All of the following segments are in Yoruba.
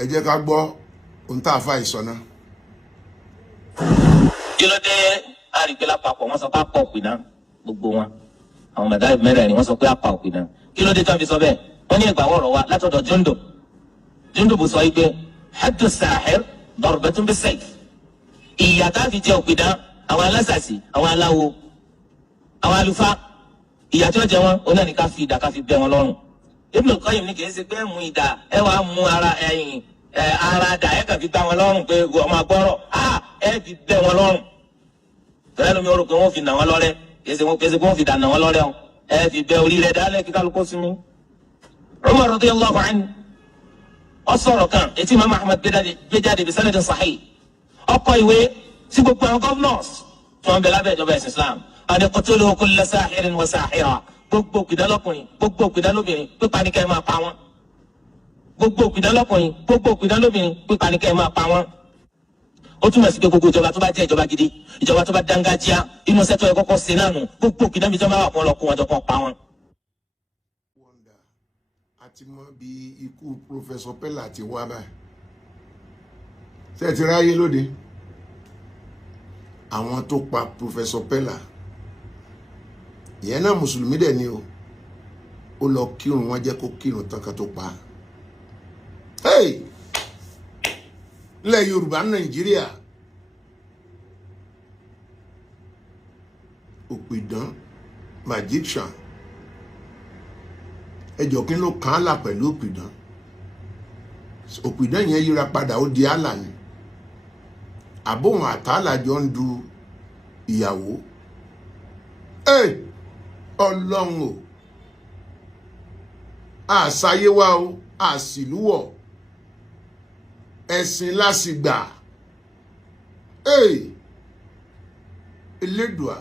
ẹ jẹ́ ká gbọ́ ohun tá a fa ìsọ̀nà. kí ló dé àrígbé lápapọ̀ wọ́n sọ pé àpọ̀ òpìdán gbogbo wọn àwọn mẹ̀dá mẹ́rẹ̀ẹ̀rin wọ́n sọ pé àpà òpìdán kí ló dé tó ń fi sọ bẹ́ẹ̀ wọ́n ní ìgbàwọ̀rọ̀ wa látọ̀dọ̀ Jundub sọ wípé haddu sahir darbatun bis-sayf ìyà tá a fi jẹ òpìdán àwọn alásàsì àwọn aláwo àwọn àlùfáà ìyà tí ó jẹ wọn onáà ní ká fi ìdà ká fi bẹ́ wọn lọ́rùn. Ibn al-Qayyim ní kìí ṣe pé mú ìdà ẹ wàá mú ara dà ẹ kàn fi gbá wọn lọ́rùn pé ọmọ agbọ́rọ̀ ẹ fi bẹ́ wọn lọ́rùn. tọ́lá lómi ó rò pé wọ́n fi nà wọ́n lọ́rẹ́ kìí ṣe pé wọ́n fi dà nà wọ́n lọ́rẹ́ o ẹ fi bẹ́ orí rẹ̀ dálẹ̀ kí kálukú sinmi. Umar radiyallahu anhu ó sọ̀rọ̀ kan etí Imam Ahmad gbé jáde bí sanadin sahih ọkọ̀ ìwé sí gbogbo àwọn governors tí wọ́n bẹ lábẹ́ ìjọba ẹ̀sìn Islam àni qutulu kulla sahirin wa sahira gbogbo òpìdán lọ́kùnrin gbogbo òpìdán lóbìnrin pípa ní kẹ́ ẹ máa pa wọ́n gbogbo òpìdán lọ́kùnrin gbogbo òpìdán lóbìnrin pípa ní kẹ́ ẹ máa pa wọ́n. ó túmọ̀ sí pé gbogbo ìjọba tó bá jẹ́ ìjọba gidi ìjọba tó bá dángájíá inú sẹ́tọ̀ ẹ̀ kọ́kọ́ ṣe náà nù gbogbo òpìdán bí ìjọba wà fún ọlọ́kùnrin wọn jọ kàn pa wọ́n. àti mọ bí ikú Professor Pella ti wá báyìí ṣé ẹ ti ráyé lóde àwọn tó pa Professor Pella ìyẹn náà mùsùlùmí dẹ̀ ni o ó lọ kírun wọn jẹ́ kó kírun tán kan tó pa ilẹ̀ Yorùbá Nàìjíríà òpìdán magician ẹjọ́ kí ló kàn án là pẹ̀lú òpìdán yẹn yíra padà ó di àlà ni àbóhùn àtàlà jọ ń du ìyàwó Ọlọ́run o àṣàyé wa o àṣìlúwọ̀ ẹ̀sìn lásìgbà Elédùà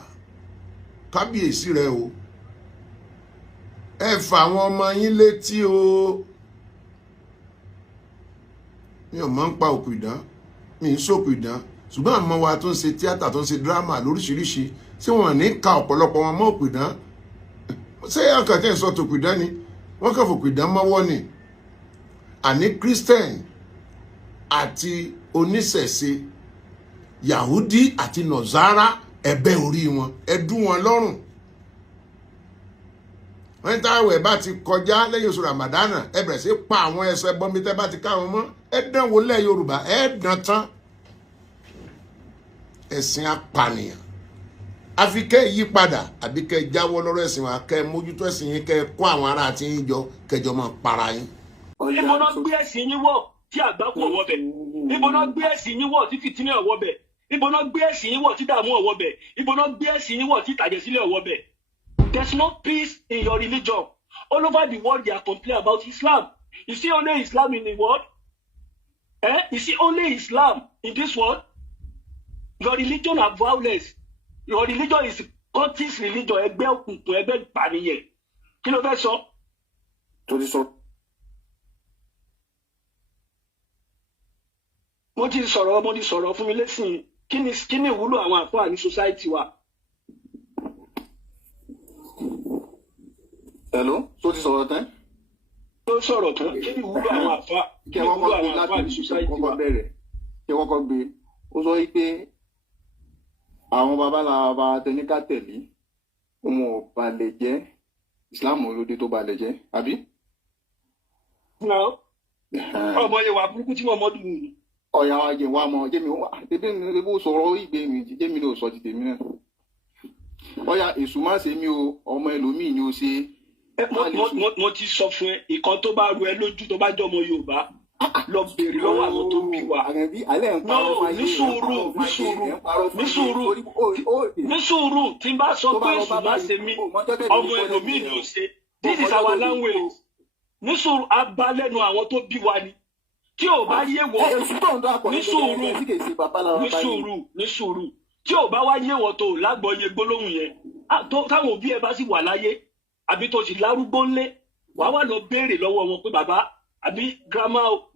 kábíyèsí rẹ o ẹ fà àwọn ọmọ yín létí o mi ò máa ń pa òpìdán mi ń sòpìdán ṣùgbọ́n àmọ́ wa tó ń ṣe tíátà tó ń ṣe dírámà lóríṣiríṣi tí wọ́n ní ka ọ̀pọ̀lọpọ̀ wọn mọ́ òpìdán ṣé àkàtẹ́ ìsọ tòpìdán ni wọ́n kàn fòpìdán mọ́wọ́ ni àní Christian àti oníṣẹ̀ṣe Yahudi àti Nọ̀zára ẹ̀bẹ̀ orí wọn ẹ̀dú wọn lọ́rùn wọ́n táwẹ̀ bá ti kọjá lẹ́yìn oṣù Ramadana ẹ bẹ̀rẹ̀ sí pa àwọn ẹsẹ̀ bọ́mí tẹ́ bá ti ká wọn mọ́ ẹ dán wò lẹ́ Yorùbá ẹ dán tán ẹ̀sìn apànìyàn àfi kẹ́ yí padà àbí kẹ́ jáwọ́ lọ́rọ̀ ẹ̀sìn wa kẹ́ mójútó ẹ̀sìn yín kẹ́ kó àwọn ará àti yín jọ kẹjọ máa para yín. níbo náà gbé ẹ̀sìn yín wọ̀ tí àgbákò ọwọ́ bẹ̀ níbo náà gbé ẹ̀sìn yín wọ̀ tí fìtínà ọwọ́ bẹ̀ níbo náà gbé ẹ̀sìn yín wọ̀ tí dààmú ọwọ́ bẹ̀ níbo náà gbé ẹ̀sìn yín wọ̀ tí ìtàjẹ̀sílẹ̀ ọwọ́ bẹ̀. There's no peace in your religion. All over the world, they are complaining about Islam. You see only Islam in the world? You see only Islam in this world? Your religion are violence. Your religion is cultist religion. Ẹgbẹ́ òkùnkùn, ẹgbẹ́ ìpànìyàn. Kí ló fẹ́ sọ? Torí sọ. Mo ti sọ̀rọ̀ fún mi lẹ́sìn. Kí ni ìwúlò àwọn àfáà ní society wa? Hello, tó ti sọ̀rọ̀ tán? Tó sọ̀rọ̀ tán, kí ni ìwúlò àwọn àfáà? Kí ni ìwúlò àwọn àfáà ní society wa? Kí wọ́n kọ́ gbé. Ó sọ wípé àwọn babaláwa tẹníká tẹ̀lé wọn ò balẹ̀ jẹ́ Islam olóde tó balẹ̀ jẹ́, àbí? Ọmọ yẹn wà burúkú tí wọ́n mọ́ dùn mí. Ọ̀yà wa jẹ̀ wá mọ́ jẹ́mi wá tẹ́tẹ́ ní ebó sọ̀rọ̀ ìgbé mi jẹ́mi ló sọ ti tèmi náà. Ọ̀yà èṣù má ṣe mí o, ọmọ ẹlòmíì ni ó ṣe. Mo ti sọ fún ẹ ìkan tó bá ru ẹ lójú tó bá jọmọ Yorùbá lọ béèrè lọ́wọ́ àwọn tó bí wa. Ní sùúrù tí n bá sọ pé èṣù má ṣe mí ọmọ ẹlòmíì ni ó ṣe. This is our language. Ní sùúrù abalẹ́nu àwọn tó bí wa ni. Tí ò bá yé wọ ní sùúrù tí ò bá wá yé wọ tó lágbọ́yé gbólóhùn yẹn táwọn òbí ẹ bá sì wà láyé àbí tó sì lárúgbó ńlé wàá wà lọ béèrè lọ́wọ́ wọn pé bàbá àbí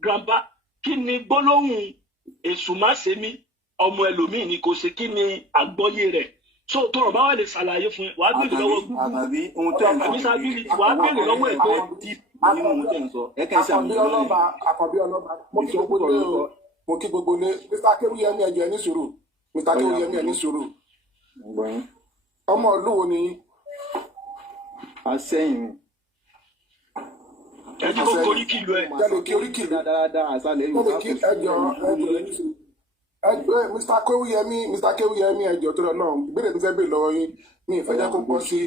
grandpa kí ni gbólóhùn èṣù má ṣe mí ọmọ ẹlòmíì ni kò ṣe kí ni àgbọ́yé rẹ̀ so tọrọ bá wà lè ṣàlàyé fún ẹ wàá béèrè lọ́wọ́ Google wàá béèrè lọ́wọ́ ẹ pé nínú ohun tẹ̀ ń sọ ẹ kẹ́ ń Àkànbí ọlọ́ba mo kí gbogbo ilé o, mo kí gbogbo ilé. Mr. Kéwúyẹmí ẹjọ́ ẹ ní sùúrù, Mr. Kéwúyẹmí ẹ ní sùúrù. Ọmọ ìlú wo ni? Àsẹ́yìn ẹni kò koríki ìlú ẹ. Tẹ́lẹ̀ kí oríkì ìlú. dáadáa àṣàlẹ̀ Tẹ́lẹ̀ Yorùbá kí ẹjọ́ ẹ ní sùúrù. Mr. Kéwúyẹmí ẹjọ́ tó lọ náà ìbéèrè tó fẹ́ bèèrè lọ́wọ́ yín ní ìfẹ́jẹ́ kó pọ̀ sí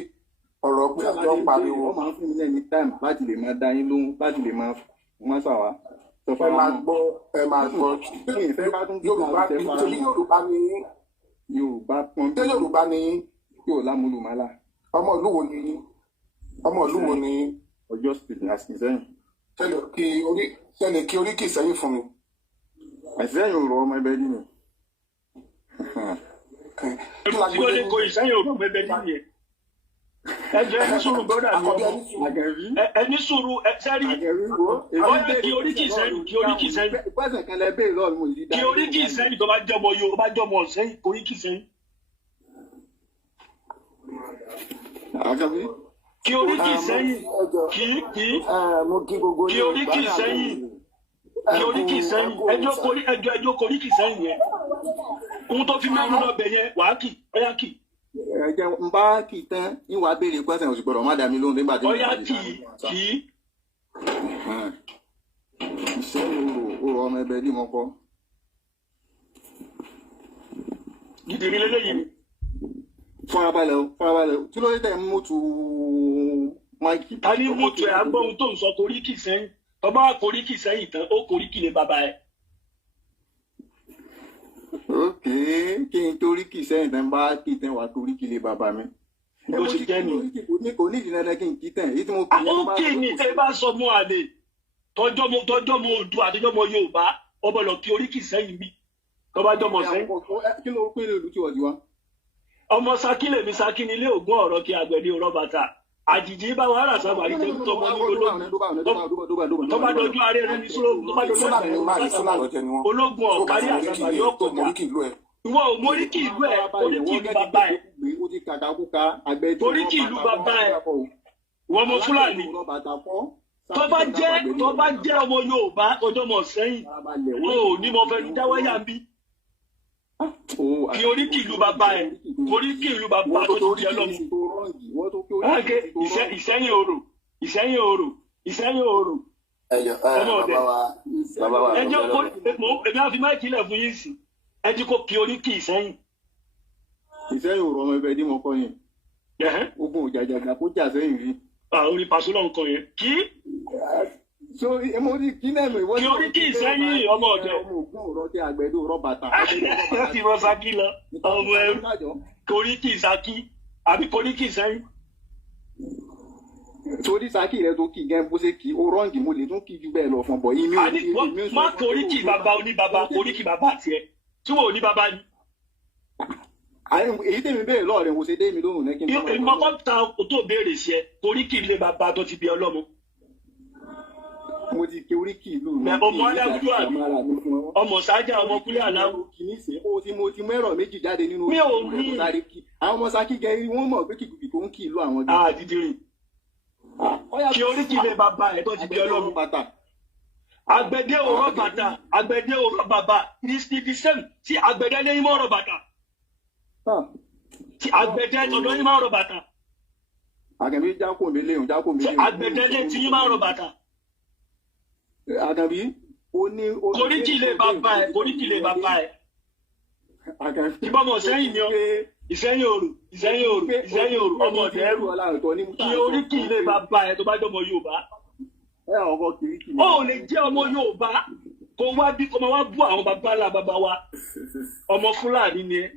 ọ̀rọ̀ pé àjọ ń pariwo. wọ́n máa ń fún mi lẹ́ni táìmù láti lè máa dá yín lóhùn láti lè máa ṣàwá. Ẹ máa gbọ́. Yorùbá nítorí Yorùbá ni yín. Yorùbá pọ́n Ṣé Yorùbá ni yín? yóò lámúlùmálà Ọmọ ìlú wo ni yín? Ọmọ ìlú wo ni yín? Ọ̀yọ́ state àṣìṣẹ́yìn. Tẹ́lẹ̀ kí oríkì sẹ́yìn fún mi. Àṣìṣẹ́yìn ò rọ ọmọ ẹbẹ nínú. tí ó lè kó ìsẹ́yìn òkú bẹ́bẹ́ nínú yẹn. ẹjọ́ ẹni sùúrù bọ́dà mi ọmọ Àgẹ̀rí ẹni sùúrù sẹ́rí Àgẹ̀rí wo. ọ̀yẹ́ kí oríkì sẹ́yìn kí oríkì sẹ́yìn Pẹ́sẹ̀ kan lẹ béèrè lọ́ọ̀lù mo yìí dá. kí oríkì sẹ́yìn tó bá jọmọ yóò bá jọmọ sẹ́yìn oríkì sẹ́yìn Àgẹ̀rí. kí oríkì sẹ́yìn kí Mo kí gbogbo kí oríkì sẹ́yìn kí oríkì sẹ́yìn ẹjọ́ koríkì sẹ́yìn yẹn ohun tó fi mẹ́rin lọ bẹ̀ yẹn wàá kì ọ̀yá kì Ẹ̀jẹ̀ ń bá kì í tán ní wàá béèrè pẹ́sẹ̀ oṣù gbọ́dọ̀ má dá mi lóhùn nígbà tí mo ọ̀yá bá dé kì sáà. kì Iṣẹ́ òrò ọmọ ẹbẹ ní mọ́kọ́. gidiri lélẹ́yìn ni. Farabalẹ̀ o, farabalẹ̀ o. Kí ló dé tẹ̀ ń mọ́tò máìkì? ta ni mo tẹ àgbọ̀ ohun tó ń sọ koríkì sẹ́yìn tọ́ba koríkì sẹ́yìn tán ó koríkì lé bàbá ẹ̀. Ókè, kí n torí kì í sẹ́yìn tán bá kì í tán wá torí kì í lé bàbá mi. Bó ṣe jẹ́ nù. Kò ní ìdílé ẹ̀dẹ́ kí n kì í tàn. Èyí tí mo pè é ó kì í ní tẹ́ bá sọ mú àlè tọ́jọ́ mo odò àtijọ́ mo Yorùbá ọmọ lọ kí oríkì sẹ́yìn bí tọ́ba jọmọ sẹ́yìn. Kí ló pé lè lù tí wọ́n ti wá? ọmọ Ṣakí lèmi Ṣakí nílé Ògún ọ̀rọ̀ kí àgbẹ̀dẹ ọ̀rọ̀ bàtà àjìjì bá wàhálà sábà rí tẹ́kù tọmọ ní ológun tọ́ba dọjú arẹ́rẹ́ ní sólógún tọ́ba dọjú ológun ọ̀kárí àgbàgbà yóò kọjá ìwọ ò móríkì ìlú ẹ̀ oríkì ìlú bàbá ẹ̀ oríkì ìlú bàbá ẹ̀ ìwọ ọmọ Fúlàní tọ́ba jẹ́ ọmọ Yorùbá ọjọ́ mọ̀ sẹ́yìn o ní mo fẹ́ ní dáwáyà bí kí oríkì ìlú bàbá ẹ̀ oríkì ìlú bàbá tó ti jẹ́ lọ́mọ. Ìsẹ́yìn òrò ọmọ ọdẹ ẹjọ́ èmi á fi máìkì ilẹ̀ fún yín sí ẹjí kó kí oríkì Ìsẹ́yìn. Ìsẹ́yìn òrò ọmọ ẹbẹ ní mọ́kọ́ yẹn. Ogun òjàjàgbà kó jà sẹ́yìn rí. Orí Pàṣọlọ nǹkan yẹn kí. Kí oríkì Ìsẹ́yìn ọmọ ọdẹ. Ọmọ Ògún ọ̀rọ̀ tí àgbẹ̀dẹ ọ̀rọ̀ bàtà. Ti rọ Ṣakí lọ ọmọ ẹrú koríkì Ṣakí àbí koríkì Ìsẹ́yìn. Torí Ṣakí rẹ tó kì í gẹ́gẹ́ bó ṣe kì í ó rọ́ǹgì mo lè tún kì í ju bẹ́ẹ̀ lọ fún bọ̀ yìí mi ò ní. Má koríkì bàbá oníbàbá koríkì bàbá tiẹ̀ tí wọn ò ní bàbá ni. Èyí tèmi béèrè lọ́ọ̀rẹ́ mo ṣe dé mi lóhùn lẹ́kìn. Ìmọ̀kọ́ ta tó béèrè sí ẹ koríkì ilé bàbá tó ti bí ọlọ́mọ. Mo ti ké oríkì ìlú mi. Ọmọ Adágúdú àbí ọmọ Sájà ọmọ Kúlẹ̀ Aláwọ̀. Mo ti mẹ́rọ̀ méjì jáde nínú mi ò ní. Àwọn ọmọ Ṣakí gẹ̀rí wọ́n mọ̀ pé kìkìkì kò ń kì ìlú àwọn. Dídìrín. Kí oríkì ilé bàbá ẹ̀ tó ti bí ọlọ́mọ. Àgbẹ̀dẹ òrọ̀ bàtà àgbẹ̀dẹ òrọ̀ bàbá ní the same tí àgbẹ̀dẹ ní ìmọ̀ ọ̀rọ̀ bàtà. Tí àgbẹ̀dẹ tọ̀dọ̀ yín máa rọ̀ bàtà. Àgànbí jákò mi léhùn jákò mi léhùn. Àgbẹ̀dẹ lé tí yín máa rọ̀ bàtà. Àgànbí ó ní. Koríkì ilé bàbá ẹ̀ koríkì ilé bàbá ẹ̀. Ìbọ̀mọ̀ sẹ́yìn ni ọ Ìsẹ́yìn òrò ọmọ ọ̀dẹ̀ ẹrù kí oríkì ilé bàbá ẹ̀ tó bá jọmọ Yorùbá. Ó lè jẹ́ ọmọ Yorùbá kó wá bí kó máa wá bú àwọn bàbá ńlá bàbá wa ọmọ Fúlàní ni ẹ.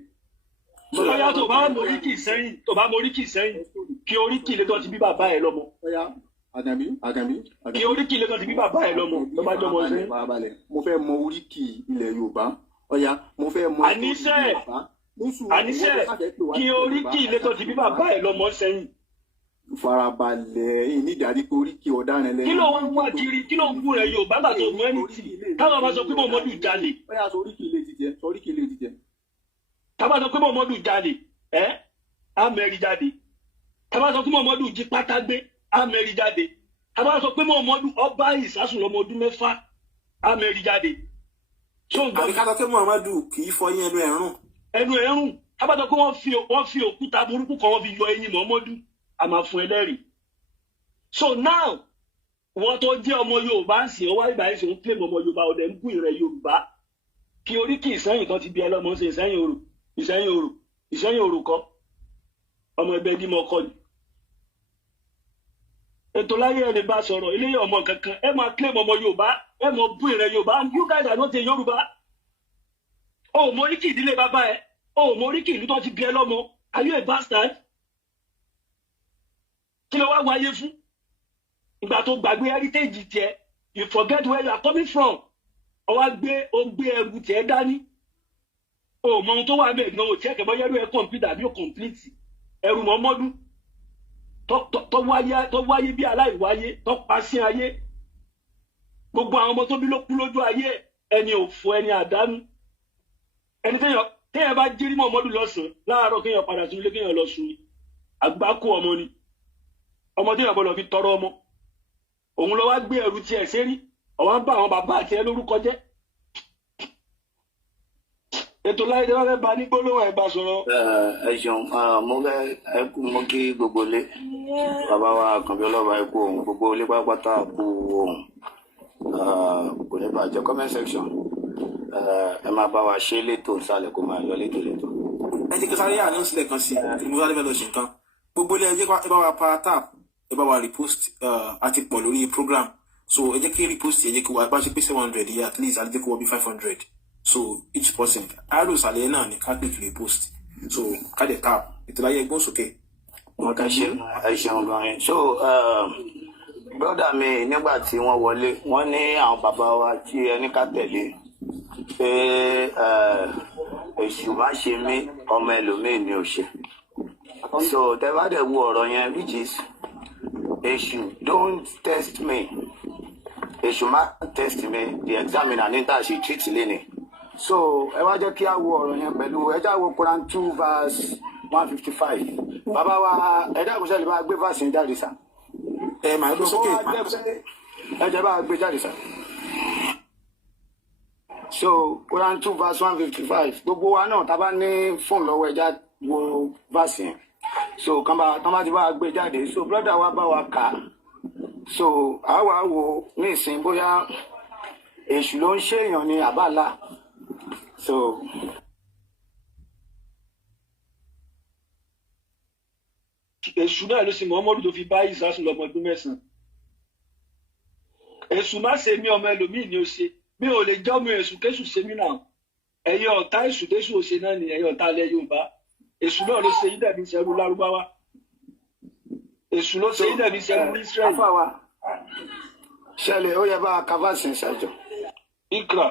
Bóyá tó bá moríkì sẹ́yìn kí oríkì ilé tó ti bí bàbá ẹ̀ lọ́mọ. Àgànbí. Kí oríkì ilé tó ti bí bàbá ẹ̀ lọ́mọ tó bá jọmọ sẹ́yìn. Mo fẹ́ mọ oríkì ilẹ̀ Yorùbá. Ọ̀yá mo fẹ́ mọ. Àníṣe kí oríkì ilé tó ti bí bàbá ẹ̀ lọ́mọ sẹ́yìn. Farabalẹ̀ ìnídàárí pé oríkì ọ̀daràn lẹ́yìn. Kí ló ń wá kiri kí ló ń bú rẹ Yorùbá gbà tó mú ẹni tì táwọn bá sọ pé Mọ̀mọ́dù jalè. Ọ̀yá sọ oríkì ilé jíjẹ. Tábà sọ pé Mọ̀mọ́dù jalè á mẹ́rin jáde. Tábà sọ pé Mọ̀mọ́dù jí pátá gbé á mẹ́rin jáde. a bá sọ pé Muhammadu ọba ìsásùn lọmọ ọdún 6 amẹ́rí jáde. àbí ká sọ pé Muhammadu kì í fọyín ẹnu ẹ̀rùn. ẹnu ẹ̀rùn a bá sọ pé wọ́n fi òkúta burúkú kan wọ́n fi yọ eyín Muhammadu a máa fún ẹlẹ́rìí. So now wọ́n tó jẹ́ ọmọ Yorùbá ń sìn ọwọ́ ìgbà yẹn sì ń pè ọmọ Yorùbá ọ̀dẹ̀ ń bú ìrẹ̀ Yorùbá kí oríkì Ìsẹ́yìn kan ti bí ẹlọ́mọ ṣe Ìsẹ́yìn Orò kọ́ ọmọ ẹgbẹ́ dímọ̀ kọ́ ni. Ètò láyé ẹni bá sọ̀rọ̀ eléyìí ọmọ kankan ẹ máa claim ọmọ Yorùbá ẹ mọ bú ìrẹ̀ Yorùbá you guys are not a Yorùbá. O ò mọ oríkì ìdílé bàbá ẹ o ò mọ oríkì ìlú tó ti bí ẹlọ́mọ are you a bastard? Kí ló wá wáyé fún? Ìgbà tó gbàgbé heritage tiẹ̀ you forget where you are coming from ó gbé ẹrù tiẹ̀ dání o mọ ohun tó wà bẹ́ẹ̀ gan o check bóyá ẹrù ẹ complete àbí o complete ẹrù Muhammadu tó wáyé bí aláìwáyé tó pa sí ayé gbogbo àwọn ọmọ tó bí ló kú lójú ayé ẹni òfò ẹni àdánù ẹni téèyàn bá jírí Muhammadu lọ́sàn-án láàárọ̀ kéèyàn padà sí ilé kéèyàn lọ sùn ni àgbákò ọmọ ni ọmọ téèyàn gbọ́dọ̀ fi tọrọ ọmọ òun lọ wá gbé ẹrù tiẹ̀ sérí ọwọ́ ń bá àwọn bàbá àti ẹ lórúkọ jẹ́. Ètò láyé wọ́n fẹ́ bá ní gbólóhùn ẹ̀ bá sọ̀rọ̀. Ẹ ṣeun mo kí gbogbo ilé bàbá wa Àkànbí Ọlọ́ba ẹ kú ohùn gbogbo ilé pátápátá kú ohùn kò ní bàjẹ́ comment section ẹ máa bá wa ṣe létò ìsàlẹ̀ kó máa yọ létò. ẹ jẹ́ kí sáré àná sílẹ̀ kan sí i mo sáré fẹ́ lọ ṣe nǹkan gbogbo ilé ẹ jẹ́ ẹ bá wa pa tap ẹ bá wa repost àti pọ̀ lórí program so ẹ jẹ́ kí repost ẹ jẹ́ kí wà bá ṣe pé 700 yẹ at least àti jẹ́ kí wọ́n bí 500 so each person àárò ìsàlẹ̀ náà ní ká click repost so ká dẹ̀ tap ìtọ́láyé ẹgbọ́n sókè. wọn kà ṣe ẹ ṣeun gan-an so brother mi nígbà tí wọ́n wọlé wọ́n ní àwọn bàbá wa tí ẹni ká tẹ̀lé pé èṣù má ṣe mí ọmọ ẹlòmíì ni ò ṣe so tẹ́ bá dẹ̀ wo ọ̀rọ̀ yẹn which is èṣù don't test me èṣù má test me the examiner ní tá a ṣe treat léni so ẹ wá jẹ́ kí a wo ọ̀rọ̀ yẹn pẹ̀lú ẹjá wo Quran 2 verse 155 bàbá wa ẹ̀dá àkùsẹ́ lè bá gbé verse yẹn jáde sá ẹ máa gbé sókè ẹjẹ bá gbé jáde sá so Quran 2 verse 155 gbogbo wa náà tá a bá ní fóònù lọ́wọ́ ẹjá wo verse yẹn so kàn bá ti bá gbé jáde so brother wa bá wa kà so àwa wo ní ìsìn bóyá èṣù ló ń ṣèyàn ní àbálá so. Èṣù náà ló sì Muhammadu tó fi bá ìsásùn lọ́mọ ọdún 9 èṣù má ṣe mí ọmọ ẹlòmíì ni ó ṣe mi ò lè jẹ́ ọmọ èṣù kéṣù ṣe mí náà ẹ̀yin ọ̀tá èṣù kéṣù ò ṣe náà ni ẹ̀yin ọ̀tá ilẹ̀ Yorùbá èṣù náà ló ṣe yín dẹ̀bi ìṣẹ́rú lárúbáwá èṣù ló ṣe yín dẹ̀bi ìṣẹ́rú ní Israẹli. ṣẹlẹ̀ ó yẹ bá a kavasi ṣàjọ. Ikra.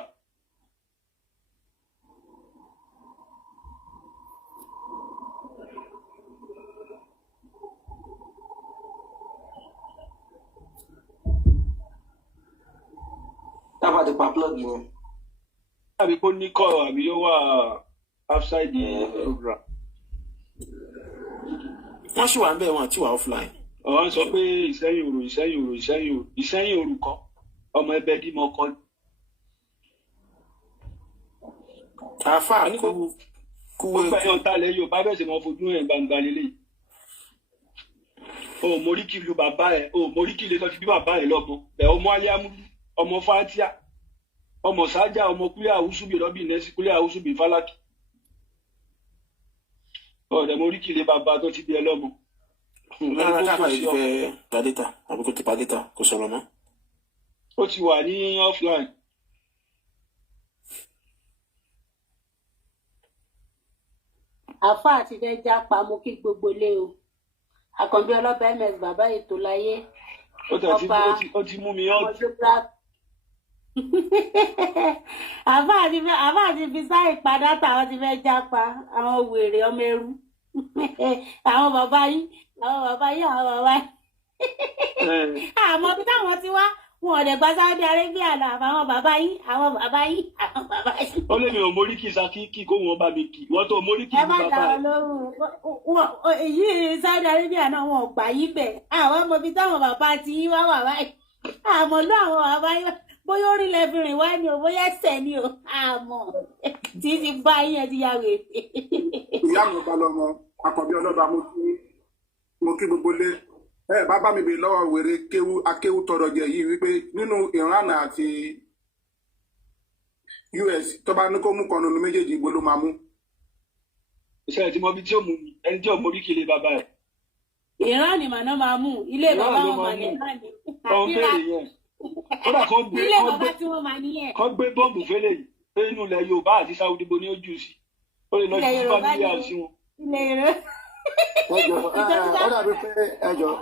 tábà ti pa plug yẹn. àbí kó ní kọ́ àbí yóò wà outside the program. wọ́n ṣì wà ń bẹ̀ wọ́n àti wà offline. ọ̀hún sọ pé Ìsẹ́yìn Orò kọ́ ọmọ ẹgbẹ́ dímọ kọ́. àáfà kú ọgbà yẹn ọ̀tá ilẹ̀ Yorùbá bẹ́ẹ̀ sì máa fojú ẹ̀ gbangba lélẹ̀. o ò móríkì lu bàbá ẹ̀ o ò móríkì lè tọ́jú bí bàbá ẹ̀ lọ́mọ ẹ̀ ọmọ aliamudu ọmọ fatia ọmọ sájà ọmọ kúlẹ̀ àwùsùbì rọ́bì nẹ́sì kúlẹ̀ àwùsùbì fálákì ọ̀dẹ̀ mo rí kìlẹ̀ bàbá tó ti di ẹ lọ́mọ. lára káfà yìí fẹ́ gba data àbí kò ti pa data kò sọ̀rọ̀ mọ́. ó ti wà ní offline. àfa àti fẹ́ já pa mo kí gbogbo lé o Àkànbí Ọlọ́ba ms bàbá ètò láyé ó ti mú mi ọ́. àbá àti fi sáré padà táwọn ti fẹ́ jápa àwọn wèrè ọmọ ẹrú àwọn bàbá yìí àmọ́ bí táwọn ti wá wọn ọ̀dẹ̀ gba Saudi Arabia lọ àwọn bàbá yín àwọn bàbá yín àwọn bàbá yín. ó lè mi ò mórí kì í sakíkì kó wọn bá mi kì wọ́n tó mórí kì í ẹ má dá wọn lóhùn èyí Saudi Arabia náà wọn ò gbà yín bẹ̀ àwọn ọmọ ibi táwọn bàbá ti yín wá wà báyìí àmọ́ ló àwọn bàbá yín bóyá orí lẹ́bìnrin wá ni o bóyá ẹsẹ̀ ni o àmọ́ tí ti bá yín ẹ ti yá wèé. ìyá mi ọba lọmọ Àkànbí ọlọ́ba mo kí gbogbo lé bàbá mi bèèrè lọ́wọ́ wèrè akéwú tọrọ jẹ yìí wípé nínú Iran àti US tó bá ní kó mú kan nínú méjèèjì igbó ló máa mú. iṣẹ́ tí mo bí tí ó mú ẹni tí ò mórí kì í lè bàbá ẹ̀. Iran ni màná máa mú ilé bàbá wọn mà ní Iran ni. ọ̀hún béèrè yẹn kódà ilé bàbá tí wọ́n máa níyẹn. kọ́ gbé bọ́ọ̀mù fẹ́lẹ̀ yìí pé inú ilẹ̀ Yorùbá àti Saudi bo ní ojú sí ó lè lọ sí family house wọn. ilẹ̀ Yorùbá. ó dàbí pé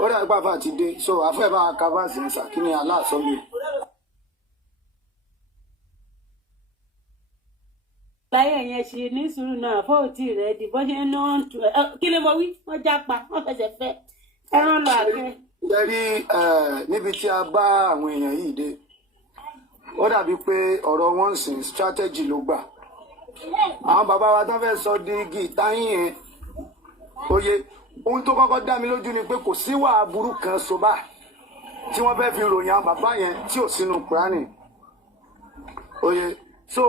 ó dàbí pé àfà ti dé so àfẹ́ bá kábàásì ń sà kí ni aláàsọ mi. láyé yẹn ṣe ní sùúrù náà fóòtì rẹ di bó ṣe ń ná wọn tù ẹ kí ló mọ wí wọn jápa wọn fẹsẹ̀ fẹ́ ẹran lọ àgbẹ. jẹ́rí níbi tí a bá àwọn èèyàn yìí dé ó dàbí pé ọ̀rọ̀ wọn ń sìn strategy ló gbà àwọn bàbá wa tán fẹ́ sọ dígí táyìn yẹn oye ohun tó kọ́kọ́ dá mi lójú ni pé kò sí wàá burú kan so bá tí wọ́n fẹ́ fi ròyìn àwọn bàbá yẹn tí ò sínú Kùránì oye so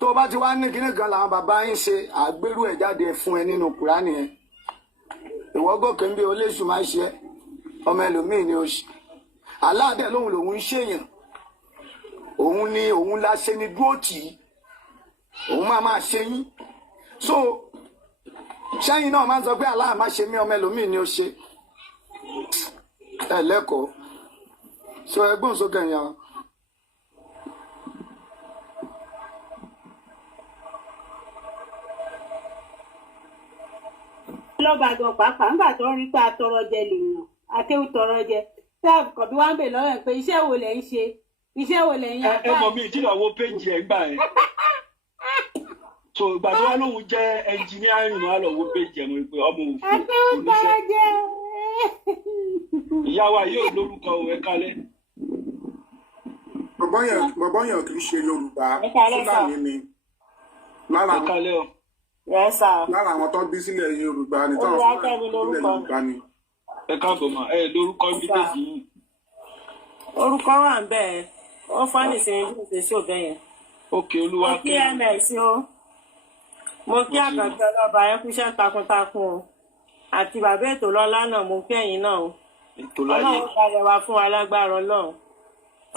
tó bá ti wá ní kíní kan làwọn bàbá yín ṣe àgbérú ẹ̀ jáde fún ẹ nínú Kùránì yẹn ìwọ gòkè ń bí oléṣù máa ṣe ọmọ ẹlòmíì ni ó ṣe aláàdẹ lòun lòun ń ṣèyàn òun ni òun la ṣe ni dúró tì í òun máa ṣe yín so ṣẹ́yìn náà máa ń sọ pé aláà má ṣe mí ọmọ ẹlòmíì ni ó ṣe ẹ lẹ́kọ̀ọ́ so ẹgbọ́n sókè yẹn. lọ́gbàdàn pàápàá nígbà tó ń rí pé atọrọ jẹ lèèyàn akéwù tọrọ jẹ tí Àkànbí wá ń bè lọ́wọ́ ẹ̀ pé iṣẹ́ wo lẹ̀ ń ṣe iṣẹ́ wo lẹ̀ ń yàn. ẹ mọ̀ mi ìdílé àwọn péjì ẹ̀ gbà ẹ̀ so ìgbà tó wá lóhun jẹ́ ẹnjìníárìn wọn á lọ wo péjì ẹ̀ mọ̀ pé ọmọ òfin oníṣẹ́ ìyá wa yóò lórúkọ ẹ̀ kalẹ̀. bọ̀bọ́ yẹn kì í ṣe Yorùbá Fúlàní ni lára àwọn tó bí sílẹ̀ Yorùbá ni tó wà sílẹ̀ Yorùbá ni. ẹ káàbọ̀ mà ẹ lórúkọ bí tẹ̀sí yìí. orúkọ wà ń bẹ ó fani sí ojú ìṣesí òbẹ yẹn. òkè olúwa mo kí ms o mo kí Àkànbí ọlọ́ba ẹ kúṣẹ́ takuntakun o àti bàbá ètò lọ́lá náà mo kí ẹ̀yin náà o Ọlọ́run balẹ̀ wá fún wa lágbára Ọlọ́run.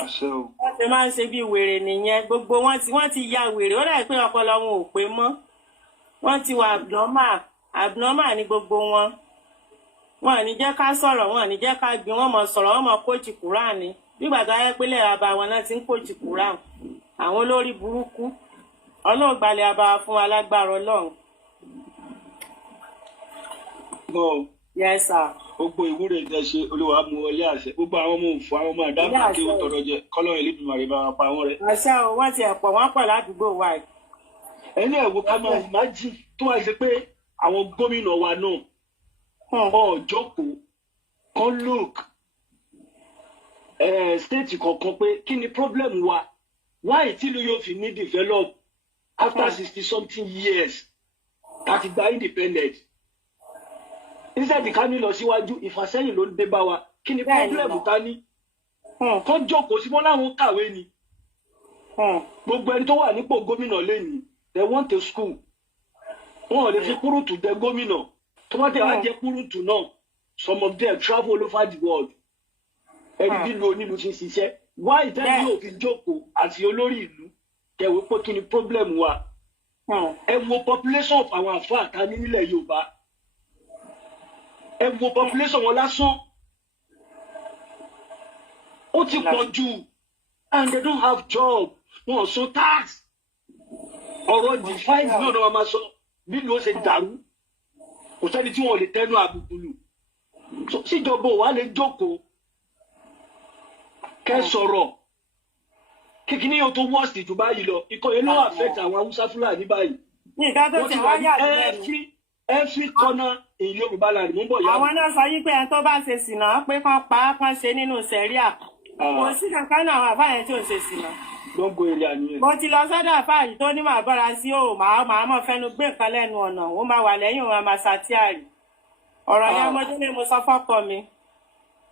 àṣẹ o. wọ́n ti máa ń ṣe bí wèrè nìyẹn gbogbo wọ́n ti ya wèrè ó dàbí pé ọpọlọ wọn ò pé mọ́ wọ́n ti wà abnormal ní gbogbo wọn wọn ò ní jẹ́ ká sọ̀rọ̀ wọn ò ní jẹ́ ká gbin wọn mọ̀ sọ̀rọ̀ wọn mọ̀ kóòtù Kùránì nígbà tó ayé pélé àbá wọn náà ti ń kóòtù Kùránì àwọn olórí burúkú Ọlọ́run gbalẹ̀ àbá fún wa lágbára Ọlọ́run. Yes sir. gbogbo ìwúre ìdẹ́ṣe Olúwa mú wọlé àṣẹ gbogbo àwọn ọmọ òfò àwọn ọmọ àdáàbò kí ó tọrọ jẹ kọ́lọ́run Elédùmarè bá wọn pa wọn rẹ́. àṣà o wọ́n ti ẹ̀pọ̀ wọ́n pọ̀ ládùúgbò wa yìí. ẹni ẹ̀wò ká máa imagine tó wáyé ṣe pé àwọn gómìnà wa náà ọ̀jọ́kòó kan look state kọ̀ọ̀kan pé kí ni problem wa why tí ló yóò fi ní develop after 60 something years láti gba independent instead ká ní lọ síwájú ìfàsẹ́yìn ló ń dé bá wa kí ni problem ká ní kán jókòó sí wọn láwọn kàwé ni gbogbo ẹni tó wà nípò gómìnà lẹ́yìn they want a school wọn ò lè fi kúrútù jẹ gómìnà tó bá tẹ wá jẹ kúrútù náà some of them travel all over the world ẹni bí lu onílù ti ń ṣiṣẹ́ wá ìtẹ́jú yóò fi jókòó àti olórí ìlú kẹwé pé kí ni problem wa ẹ wo population of àwọn àfáà ta ní nílẹ̀ Yorùbá ẹ wo population wọn lásán ó ti pọ̀ jù and they don't have job wọn ò san tax ọ̀rọ̀ define náà ni wọ́n máa sọ bí ló ṣe dàrú kò sẹ́ni tí wọ́n lè tẹnu àbùkù lù síjọba wa lè jókòó kẹ́ sọ̀rọ̀ kíkiní yóò tó worst jù báyìí lọ ikọ̀ yẹn ló affect àwọn Haúsá Fúlàní báyìí wọ́n ti wà ní every corner in Yorùbá land mú bọ̀ yá. àwọn náà sọ yí pé ẹni tó bá ṣe sìnà pé kán pa á kán ṣe nínú sẹ̀ríà kò sí kankan náà àwọn àfáà yẹn tí ò ṣe sí náà. gbọ́ngbò èrè àníyàn. mo ti lọ sọ́dọ̀ àfáà yìí tó ní màá bọ́ra sí o màá mọ̀ fẹ́nu gbé nǹkan lẹ́nu ọ̀nà ó máa wà lẹ́yìn òun máa ṣàtìárì ọ̀rọ̀ yẹn mo délé mo sọ fọ́kọ mi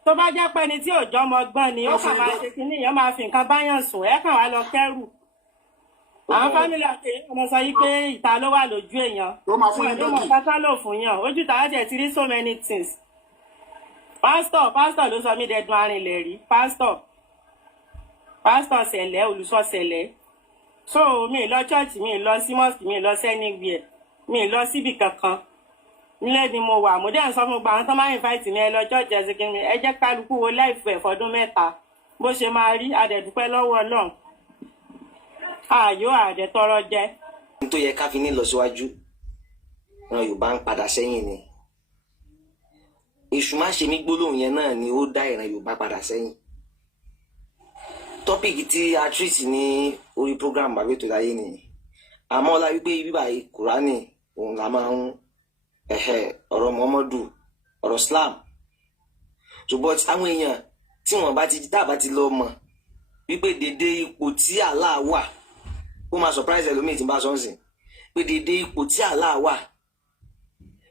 tó bá jẹ́ pé ẹni tí ò jọ́ ọmọ gbọ́n ni ó kàn máa ṣe kínní yẹn máa fi nǹkan báyàn sùn ẹ̀ kàn wá lọ kẹ́rù àwọn fámìlì àti ọmọ sọ yìí pé ìta ló wà lójú èèyàn wọn ní mọ̀ pátá lò fún yàn ojú tàwa jẹ̀ ti rí so many things pásítọ̀ ló sọ mí dẹdun arìnlẹ̀ rí pásítọ̀ sẹ̀lẹ̀ olùsọ sẹ̀lẹ̀ so mi lọ chọ́ọ̀chì mi lọ sí mọ́sìkì mi lọ sẹ́nigbìẹ̀ mi lọ síbi kankan nílé ni mo wà mo dẹ́n sọ fún gba àwọn tó máa ń invite mi ẹ lọ chọ́ọ̀chì ẹ ṣèkí mi ẹ jẹ́ kálukú wo láìpẹ́ fọdún 3 bó ṣe máa rí adẹ̀dúpẹ́ lọ́wọ́ Ọlọ́run ààyò àdẹ̀tọ́rọ̀ jẹ́. n tó yẹ ká fi ní lọ síwájú ran Yorùbá ń padà sẹ́yìn ni èṣù má ṣe mí gbólóhùn yẹn náà ni ó dá ìran Yorùbá padà sẹ́yìn tọ́pìkì tí a treat ní orí program Baba Ètò Láyé nìyẹn àmọ́ ọlá wípé bíbá Kùránì òun la máa ń ọ̀rọ̀ Muhammadu ọ̀rọ̀ Islam ṣùgbọ́n àwọn èèyàn tí wọ́n bá ti dábàá ti lọ mọ̀ wípé dédé ipò tí Allah wà ó máa surprise ẹlòmíì tí n bá sọ ń sìn pé dédé ipò tí Allah wà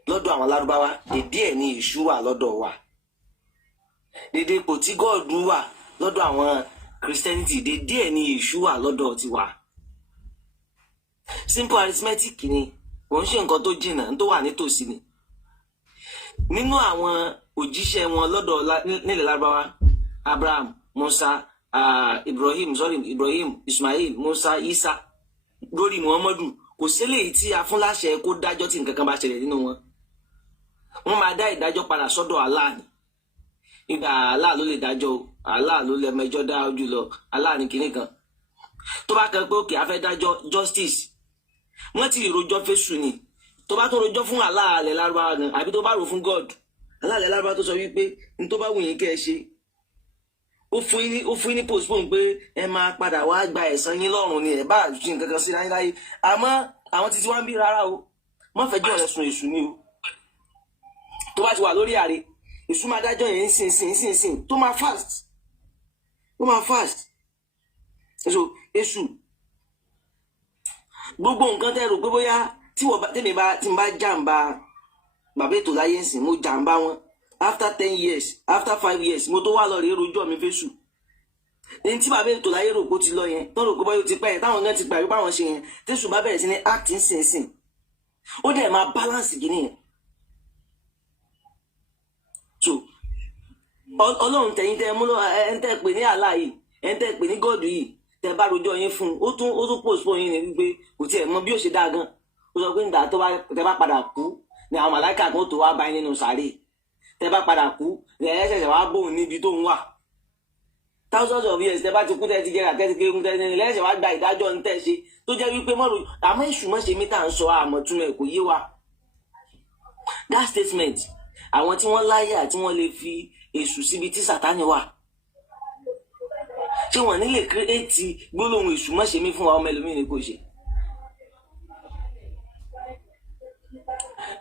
lọ́dọ̀ àwọn Lárúbáwá dédé ẹ̀ ní Èṣù wà lọ́dọ̀ wa dédé ipò tí God wà lọ́dọ̀ àwọn Christianity dédé ẹ̀ ní Èṣù wà lọ́dọ̀ tiwa simple arithmetic ni kò ń ṣe nǹkan tó jìnnà tó wà nítòsí ni nínú àwọn òjíṣẹ́ wọn lọ́dọ̀ nílẹ̀ Lárúbáwá Abraham Musa Ibrahim Ismail Musa Isa lórí Muhammadu kò sílẹ̀ tí a fún láṣẹ kó dájọ́ tí nǹkan kan bá ṣẹlẹ̀ nínú wọn wọ́n máa dá ìdájọ́ padà sọ́dọ̀ Allah ni nígbà Allah ló lè dájọ́ Allah ló lè mẹjọ́ dá ojú lọ Allah ní kinní kan tó bá kàn pé òkè a fẹ́ dájọ́ justice wọ́n ti rojọ́ fésù ni tó bá tó rojọ́ fún Allah alẹ́ Lárúbáwá gan àbí tó bá rò fún God Allah alẹ́ Lárúbáwá tó sọ wípé ní tó bá wù yín kẹ́ ẹ ṣe ó fún ní postpone pé ẹ máa padà wá gba ẹ̀san yín lọ́rùn ni ẹ bá ṣe nǹkan kan sí láyé àmọ́ àwọn títí wá ń bí rárá o wọ́n fẹjọ́ rẹ̀ sùn Èṣù ni o tó bá ti wà lórí ààrẹ Èṣù máa dájọ́ yẹn sìn tó máa fast Èṣù gbogbo nǹkan tẹ́ rò pé bóyá tí n bá jàǹbá Baba Ètò Láyé sìn mo jàǹbá wọn after 10 years after 5 years mo tó wá lọ rí rojọ́ mi fésù ní tí Baba Ètò Láyé rò pé ó ti lọ yẹn tó rò pé bóyá ó ti pẹ́ yẹn táwọn gan ti gbà wípé àwọn ṣe yẹn tẹ́sù bá bẹ̀rẹ̀ sí ní act nsìn ó dẹ̀ máa balance gíní yẹn so Ọlọ́run tẹ̀yìn tẹ́ mú lọ ẹ̀ ń tẹ́ pè ní Allah yìí ẹ̀ ń tẹ́ pè ní God yìí tẹ́ bá rojọ́ yín fún ó tún postpone yín ní wípé kò tiẹ̀ mọ bí ó ṣe dáa gan ó sọ pé nígbà tó bá tẹ́ bá padà kú ni àwọn màláìkà kan tó wá bá yín nínú sàárè tẹ́ bá padà kú ẹ ṣẹ̀ṣẹ̀ wá bóun níbi tó ń wà thousands of years tẹ́ bá ti kú tẹ́ ti jẹrà tẹ́ ti kéwòn tẹ́ ti lẹ́sẹ̀ wá gba ìdájọ́ ń tẹ́ ṣe tó jẹ́ wípé mọ́rò àmọ́ Èṣù mọ́ ṣe mí tá à ń sọ àmọ̀túnmọ̀ kò yé wa that statement àwọn tí wọ́n láyà tí wọ́n lè fi Èṣù síbi tí Sátánì wà ṣé wọ́n ní lè create gbólóhùn Èṣù mọ́ ṣe mí fún wa ọmọ ẹlòmíì ni kò ṣe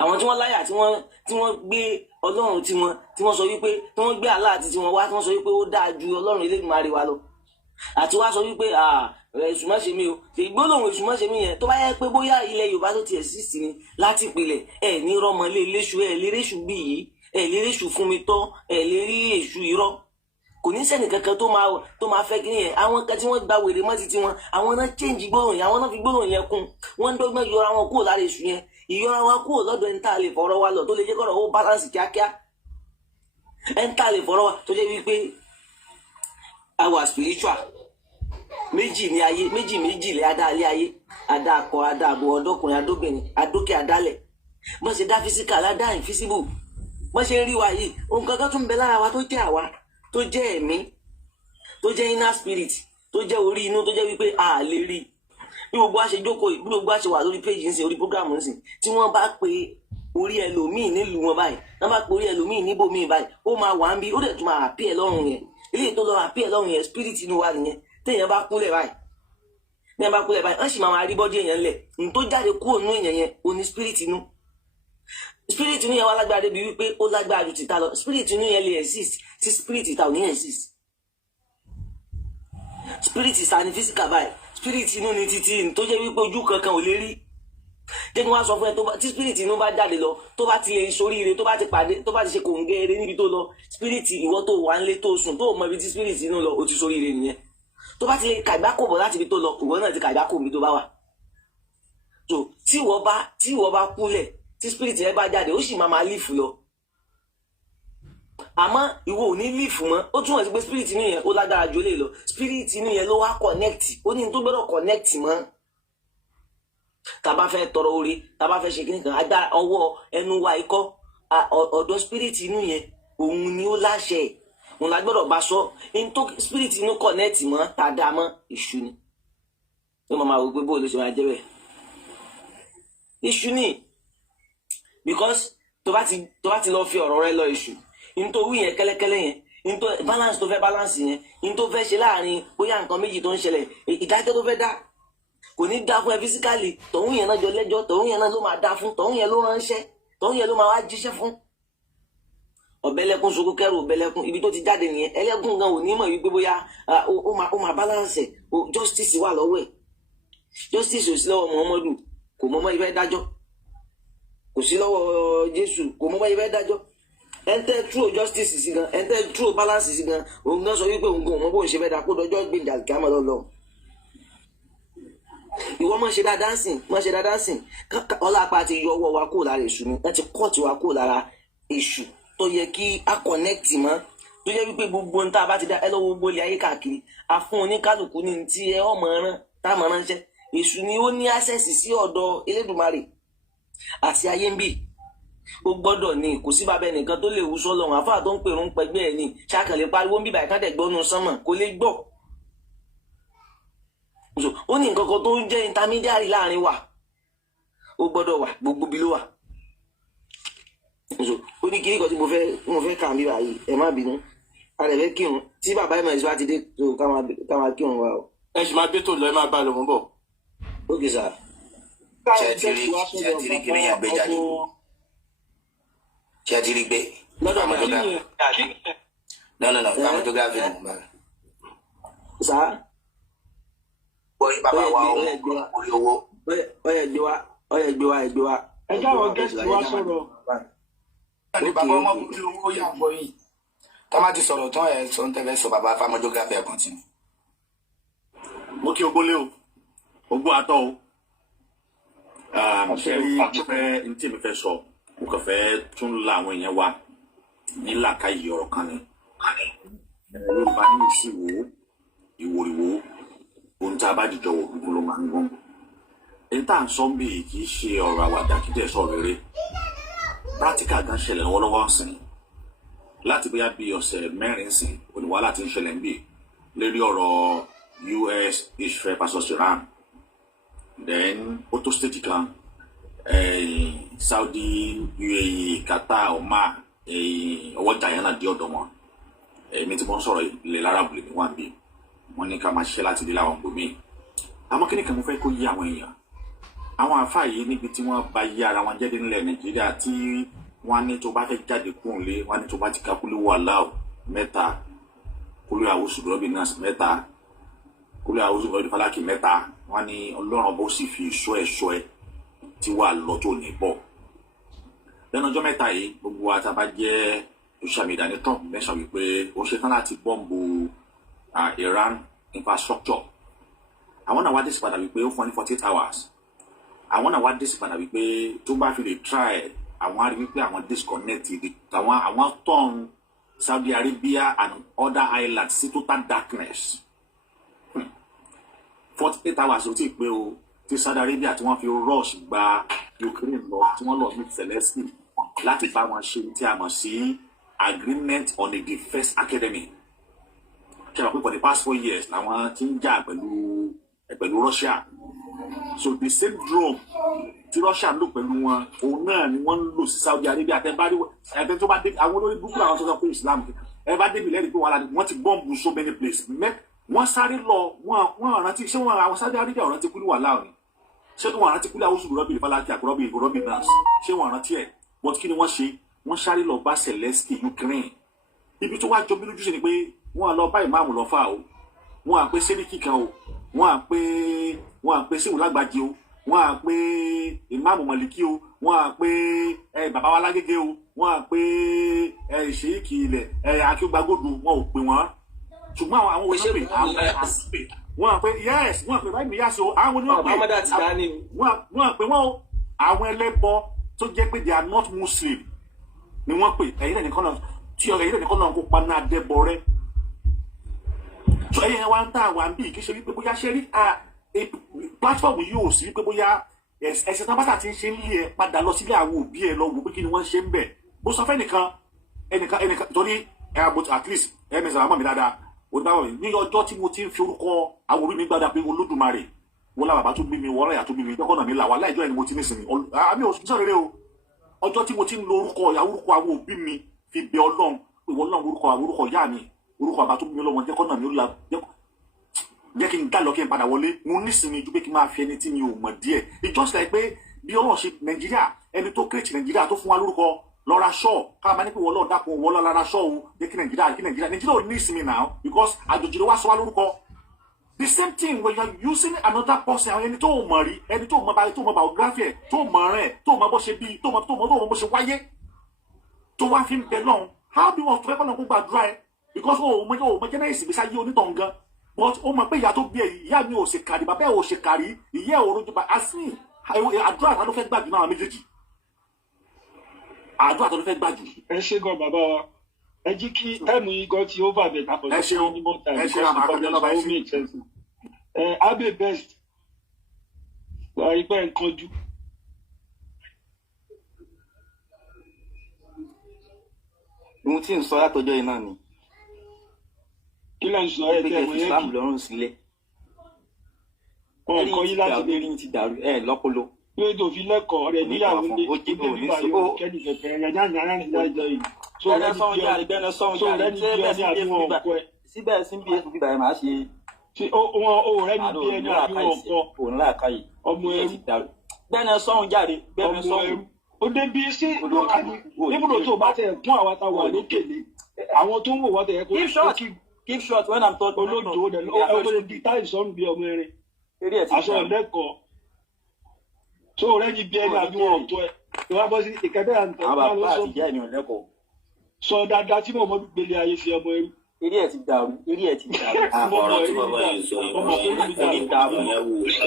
àwọn tí wọ́n láyà tí wọ́n gbé Ọlọ́run tí wọ́n sọ wípé tí wọ́n gbé Allah àti tí wọ́n wá tí wọ́n sọ wípé ó dáa ju Ọlọ́run Elédùmarè wa lọ àti wá sọ wípé Èṣù má ṣe mí o ìgbólóhùn Èṣù má ṣe mí yẹn tó bá yẹ pé bóyá ilẹ̀ Yorùbá tó ti exist ni láti ìpìlẹ̀ ẹ̀ ní rọ́mọlé léṣu ẹ̀ lérí Èṣù bí yìí ẹ̀ lérí Èṣù fún mi tọ́ ẹ̀ lérí Èṣù irọ́ kò ní sẹ́ni kankan tó máa fẹ́ kí yẹn àwọn kan tí wọ́n gba wèrè mọ́ títí wọn àwọn náà change gbólóhùn yẹn àwọn náà fi gbólóhùn yẹn kún wọ́n ń dọ́gbọ́n yọra wọn kúrò lára Èṣù yẹn ìyọra wa kúrò lọ́dọ̀ ẹni tá a lè fọ̀rọ̀ wa lọ tó lè jẹ́ kọ́rọ̀ ó balance kíákíá ẹni tá a lè fọ̀rọ̀ wa tó jẹ́ wípé àwa spiritual méjì ní ayé méjì lè adálé ayé adáàkọ adáàbò ọdọkùnrin adóbìnrin adókè adálẹ̀ bọ́n ṣe dá physical adá invisible bọ́n ṣe ń rí wa yìí ohun kankan tó ń bẹ lára wa tó jẹ́ àwa tó jẹ́ ẹ̀mí tó jẹ́ inner spirit tó jẹ́ orí inú tó jẹ́ wípé a lè rí bí gbogbo a ṣe jókòó bí gbogbo a ṣe wà lórí péjì ńsìn orí prógrámù ńsìn tí wọ́n bá pe orí ẹlòmíì nílùú wọn báyìí wọ́n bá pe orí ẹlòmíì níbòmíì báyìí ó máa wà ń bí ó dẹ̀ tún máa àpí ẹ̀ lọ́rùn yẹn eléyìí tó lọ àpí ẹ̀ lọ́rùn yẹn spirit inú wa nìyẹn téèyàn bá kúnlẹ̀ báyìí wọ́n sì máa rí bọ́dí èèyàn lẹ̀ ní tó jáde kúrò nínú èèyàn yẹn ó ní spirit inú yẹn wá lágbára débi wípé ó lágbára ju tìta lọ spirit inú yẹn lè exist tí spirit ìta ò ní exist spirit sani physical báyìí spirit inú ni títí tó jẹ́ wípé ojú kankan ò lè rí jẹ́ kí wọ́n sọ fún ẹ tí spirit inú bá jáde lọ tó bá ti lè soríire tó bá ti pàdé tó bá ti ṣe kòǹgẹ́rẹ́ níbi tó lọ spirit ìwọ tó wà nílé tó sùn tó mọ ibi tí spirit inú lọ ó ti soríire nìyẹn tó bá ti lè kàgbákò bọ̀ láti ibi tó lọ ìwọ náà ti kàgbákò mi tó bá wà so tí ìwọ bá kúlẹ̀ tí spirit rẹ bá jáde ó sì máa lífù lọ àmọ́ ìwọ ò ní lífù mọ́ ó túmọ̀ sí pé spirit inú yẹn ó lágbára jù lè lọ spirit inú yẹn ló wá connect ó ní tó gbọ́dọ̀ connect mọ́ tá bá fẹ́ tọrọ orí tá bá fẹ́ ṣe kíni kan agbára ọwọ́ ẹnu wa ikọ́ ọ̀dọ̀ spirit inú yẹn òun ni ó láṣẹ òun la gbọ́dọ̀ bá sọ ní tó spirit inú connect mọ́ tá a dá mọ́ ìṣú ni ó máa wò pé bó ló ṣe máa jẹ́ bẹ́ẹ̀ ìṣú ni because tó bá ti lọ fi ọ̀rọ̀ rẹ lọ ìṣù nítorí yẹn kẹ́lẹ́kẹ́lẹ́ yẹn nítorí balance tó fẹ́ balance yẹn nítorí fẹ́ ṣe láàrin bóyá nǹkan méjì tó ń ṣẹlẹ̀ ìdájọ́ tó fẹ́ dá kò ní dá fún ẹ physically tọ̀hún yẹn náà jọ lẹ́jọ́ tọ̀hún yẹn náà ló máa dá fún tọ̀hún yẹn ló ránṣẹ́ tọ̀hún yẹn ló máa wá jíṣẹ́ fún. ọ̀bẹ̀lẹ̀kùn sunkún kẹrù ọ̀bẹ̀lẹ̀kùn ibi tó ti jáde nìyẹn ẹlẹ́kùn gan ò ní mọ̀ wípé bóyá ó máa balance justice wà lọ́wọ́ ẹ̀ justice ò sí lọ́wọ́ Muhammadu kò mọ̀ mọ́ ibẹ̀ dájọ́ kò sí lọ́wọ́ Jésù kò mọ́ mọ́ ibẹ̀ dájọ́ ẹntẹ true justice sí gan ẹntẹ true balance sí gan òun gan sọ wípé òun gan ọmọ bóun ṣe fẹ́ dà kó dọjọ́ gbé ìdàgbàmọ́ lọ́lọ́ ìwọ mọ̀ ṣe dáadáa sìn ọlápá ti yọ ọwọ́ wa kúrò lára èṣù ni láti kọ́ọ̀tì wa kúrò lára èṣù tó yẹ kí a connect mọ́ tó yẹ wípé gbogbo ohun tá a bá ti dá ẹ lọ́wọ́ gbólé ayé káàkiri a fún oníkálukú ní ti ẹ ọmọ rán tá a mọ̀ ránṣẹ́ èṣù ni ó ní access sí ọ̀dọ̀ Elédùmarè àti ayé ń bì ó gbọ́dọ̀ ní kò sí bàbá ẹnìkan tó lè wú sọ́lọ́run àfáà tó ń pèrò ń pẹgbẹ́ ẹ̀ ní ṣàkàlẹ̀ pariwo ń bíbà ìkádẹ́ gbọ́nu sánmọ̀ kò lè gbọ́ ó ní nǹkan kan tó ń jẹ́ intermediary láàrin wa ó gbọ́dọ̀ wà gbogbo bí ló wà ó ní kíní kan tí mo fẹ́ kà mí báyìí ẹ má bínú alẹ́ fẹ́ kírun tí bàbá ìmọ̀ ìṣúra ti dé tó ká máa kírun wa o. ẹ sì máa gbé tó lọ ẹ máa bá lọ mọ́ bọ̀. ókè sà. ṣe ti rí kíní yẹn gbé jáde ṣe ti rí gbé photography photography ni mo bá rẹ. sà. bóyá bàbá wa orí owó. ọyẹ gbé wa. ẹ jáwọ́ gẹ́sì wa sọ̀rọ̀. ní bàbá ọmọ orí owó yà ń bọ̀ yìí tá má ti sọ̀rọ̀ tán ẹ̀ sọ ń tẹ́lẹ̀ sọ bàbá photography ẹ̀ kọ́ntínú. mo kí ogbólé o ogbó atọ́ o ṣe rí fẹ́ ní tí mi fẹ́ sọ mo kàn fẹ́ tún la àwọn èèyàn wa ní làákàyè ọ̀rọ̀ kan ni Yorùbá ní ìsìwò ìwòrìwò ohun tá a bá dìjọ wò gbogbo ló máa ń gbọ́n èyí tá à ń sọ bí kì í ṣe ọ̀rọ̀ àwàdà kí dẹ̀ sọ rere practical gan ṣẹlẹ̀ lọ́wọ́lọ́wọ́ sìn láti bóyá bí ọ̀sẹ̀ mẹ́rin sìn oníwà láti ń ṣẹlẹ̀ ń bì lórí ọ̀rọ̀ US Israel versus Iran then ó tó stage kan Saudi UAE Qatar Oman ọwọ́ jàyánà dé ọ̀dọ̀ wọn èmi tí mo ń sọ̀rọ̀ ilẹ̀ lárabù lè ní wà bí wọ́n ní ká máa ṣiṣẹ́ láti dé láwọn gbòmí àmọ́ kí ni kan mo fẹ́ kó yí àwọn èèyàn àwọn àfáà yìí níbi tí wọ́n bá yí ara wọn jẹ́dé nílẹ̀ Nàìjíríà tí wọ́n ní tó bá fẹ́ jáde kúrò lé wọ́n ní tó bá ti ká kúlú wà láò mẹ́ta kúlú àwòsù rọ́bì náà mẹ́ta kúlú àwòsù rọ́bì fálákì mẹ́ta wọ́n ní Ọlọ́run bó sì fi ṣọ́ ẹ tí wà lọ tó ní bọ̀ lẹ́nu ọjọ́ mẹ́ta yìí gbogbo àtàbà jẹ́ social media ní Trump mẹ́sàn wípé ó ṣetán láti bọ́ǹbù Iran infrastructure àwọn náà wá dé sí padà wípé ó fún ní 48 hours àwọn náà wá dé sí padà wípé tó bá fi lè try àwọn á rí wípé àwọn disconnect àwọn turn Saudi Arabia and other islands sí total darkness 48 hours ó ti pé o tí Saudi Arabia tí wọ́n fi rush gba Ukraine lọ tí wọ́n lọ meet Zelensky láti bá wọn ṣe tí a mọ̀ sí agreement on a defence academy kí a mọ̀ pé for the past 4 years làwọn ti ń jà pẹ̀lú Russia so the same drone tí Russia ń lò pẹ̀lú wọn òun náà ni wọ́n ń lò sí Saudi Arabia ẹ̀tẹ́ tó bá dé àwọn olórí dúkúrò àwọn tó sọ pé Islam ẹ bá débi lẹ́rìí pé wọ́n ti bọ́ǹbù so many places wọ́n sáré lọ wọ́n rántí ṣé wọ́n àwọn Saudi Arabia ọ̀ràn ti kúlú wà láàrin ṣé wọ́n rántí kúlú àwọn oṣù rọ́bì ìfàlàkì àkọ́rọ́bì náà ṣé wọ́n rántí ẹ̀ but kí ni wọ́n ṣe wọ́n sáré lọ bá Zelensky Ukraine ibi tó wá jọ bí lójú sí ni pé wọ́n lọ bá ìmáàmù lọ fà o wọn à pé sẹ́ríkì kan o wọn à pé sẹ́wọ̀n lágbàjì o wọn à pé ìmáàmù mọ̀lìkì o wọn à pé bàbá wa lágége o wọn à pé ṣèyíkì ilẹ̀ akígbàgòdù wọn ò pè wọ́n ṣùgbọ́n àwọn òṣèlú pè wọn à pé yes wọn à pé báyìí mi yá sí o àwọn oníwọ̀n pè wọn à pé wọn o àwọn ẹlẹ́bọ tó jẹ́ pé they are not Muslim ni wọ́n pè ẹ̀yin nìkan náà tí ọ̀rẹ́ yìí nìkan náà kó paná dẹ́bọ rẹ so ẹ̀yin wa ń tà wá ń bí kí ṣe wípé bóyá ṣe rí platform yìí ò sí wípé bóyá ẹ̀sìn tábàtà ti ń ṣe ń lé ẹ padà lọ sílé àwọn òbí ẹ lọ wò pé kí ni wọ́n ṣe ń bẹ̀ bó sọ fẹ́ ẹnìkan torí at least ẹ̀mẹsàn àmọ́ mi dáadáa oníbàbọ̀ mi ní ọjọ́ tí mo ti ń fi orúkọ àwọn òbí mi gbádà pé Olódùmarè wọ́n lá bàbá tó bí mi wọ́n láyà tó bí mi lọ́kọ̀nà mi là wà láìjọ́ ẹni mo ti ní sinmi àmì òṣìṣẹ́ rere o ọjọ́ tí mo ti ń lo orúkọ àwọn òbí mi fi bẹ Ọlọ́run pé wọ́n náà orúkọ ìyá mi orúkọ bàbá tó bí mi lọ́wọ́ jẹ́kọ̀nà mi ó la jẹ́ kí n dá lọ kí n padà wọlé mo ní sinmi ju pé kí n máa fi ẹni tí mi ò mọ̀ díẹ̀ ìjọsìn láì pé bí Ọlọ́run ṣe Nàìjíríà ẹni tó kírètì Nàìjíríà tó fún wa lórúkọ lọ́ra ṣọ́ ká máa ní pé wọ́n lọ́ọ̀ dákun wọ́n lọ́ra ṣọ́ o jẹ́ kí Nàìjíríà ò ní ìsinmi now because àjòjì ló wá sọ wá lórúkọ. The same thing when you are using another person àwọn ẹni tó mọ̀ rí ẹni tó mọ̀ biography ẹ̀ tó mọ̀ rẹ̀ tó mọ̀ bó ṣe bí tó mọ̀ bó ṣe wáyé tó wá fi ń bẹ lọ́hùn how do you want to fẹ́ kọ́ lọ́n kó gbàdúrà ẹ̀ because o mọ̀ jẹ́ náà ìsìnkú ayé onítọ̀ nǹkan but o mọ̀ pé ìyá tó bí ẹ̀ ìyá mi ò ṣe kàrí bàbá ẹ̀ ò ṣe kàrí ìyá ẹ̀ ò rojú bá àsìn àdúrà tó ló fẹ́ gbàjú náà méjèèjì àdúrà tó ló fẹ́ gbàjú. ẹ ṣe gan bàbá wa ẹ jí kí ẹ̀mú yín gan ti over bẹ̀ kápọ̀ ẹ ṣeun ẹ ṣeun àmàkọ́jọ́ lọ́ba ẹ ṣeun. abe best wà á rí pé nǹkan jù. ohun tí ń sọ látọjọ́ yìí náà ni. kí ló ń sọ ẹ tẹ wọn yẹn Islam lọ́rùn sílẹ̀. ọkọ yìí láti lè rí ti dàrú ẹ lọpọlọ. pé tó fi lẹ́kọ̀ọ́ rẹ̀ níyàwó lé ìdílé nígbà yóò kẹ́ni kẹ̀kẹ́ ẹ̀yà jáde ara ní ìdájọ́ yìí. gbẹ́nẹ́ sọ́hún jáde gbẹ́nẹ́ sọ́hún jáde síbẹ̀ sí bí èsì bíbá ẹ̀ máa ṣe. wọn ò rẹ́ ní bí ẹni àbí wọn kọ ọmọ ẹrú gbẹ́nẹ́ sọ́hún jáde gbẹ́nẹ́ sọ́hún. ó débi sí níbùdó tó bá tẹ̀ kún àwọn táwọn àlékèlé àwọn tó ń wò wọ́n tẹ̀ kó keep short when I'm talking. olódò rẹ̀ ó di táì sọ́run bí ọmọ erin aṣọ ọ̀lẹ́kọ̀ọ́ tó rẹ́ ní bí ẹni àbí wọn tó ẹ ìwà bọ́ sí ìkẹ́bẹ́ àǹtẹ̀ àwọn bàbá àti ìyá ènìyàn lẹ́kọ̀ọ́. sọ dáadáa tí mo mọ gbélé ayé sí ọmọ ẹrú. eré ẹ̀ ti dàrú eré ẹ̀ ti dàrú. àkọ́rọ̀ tí bàbá yẹn sọ ọmọ ẹrú mi dàrú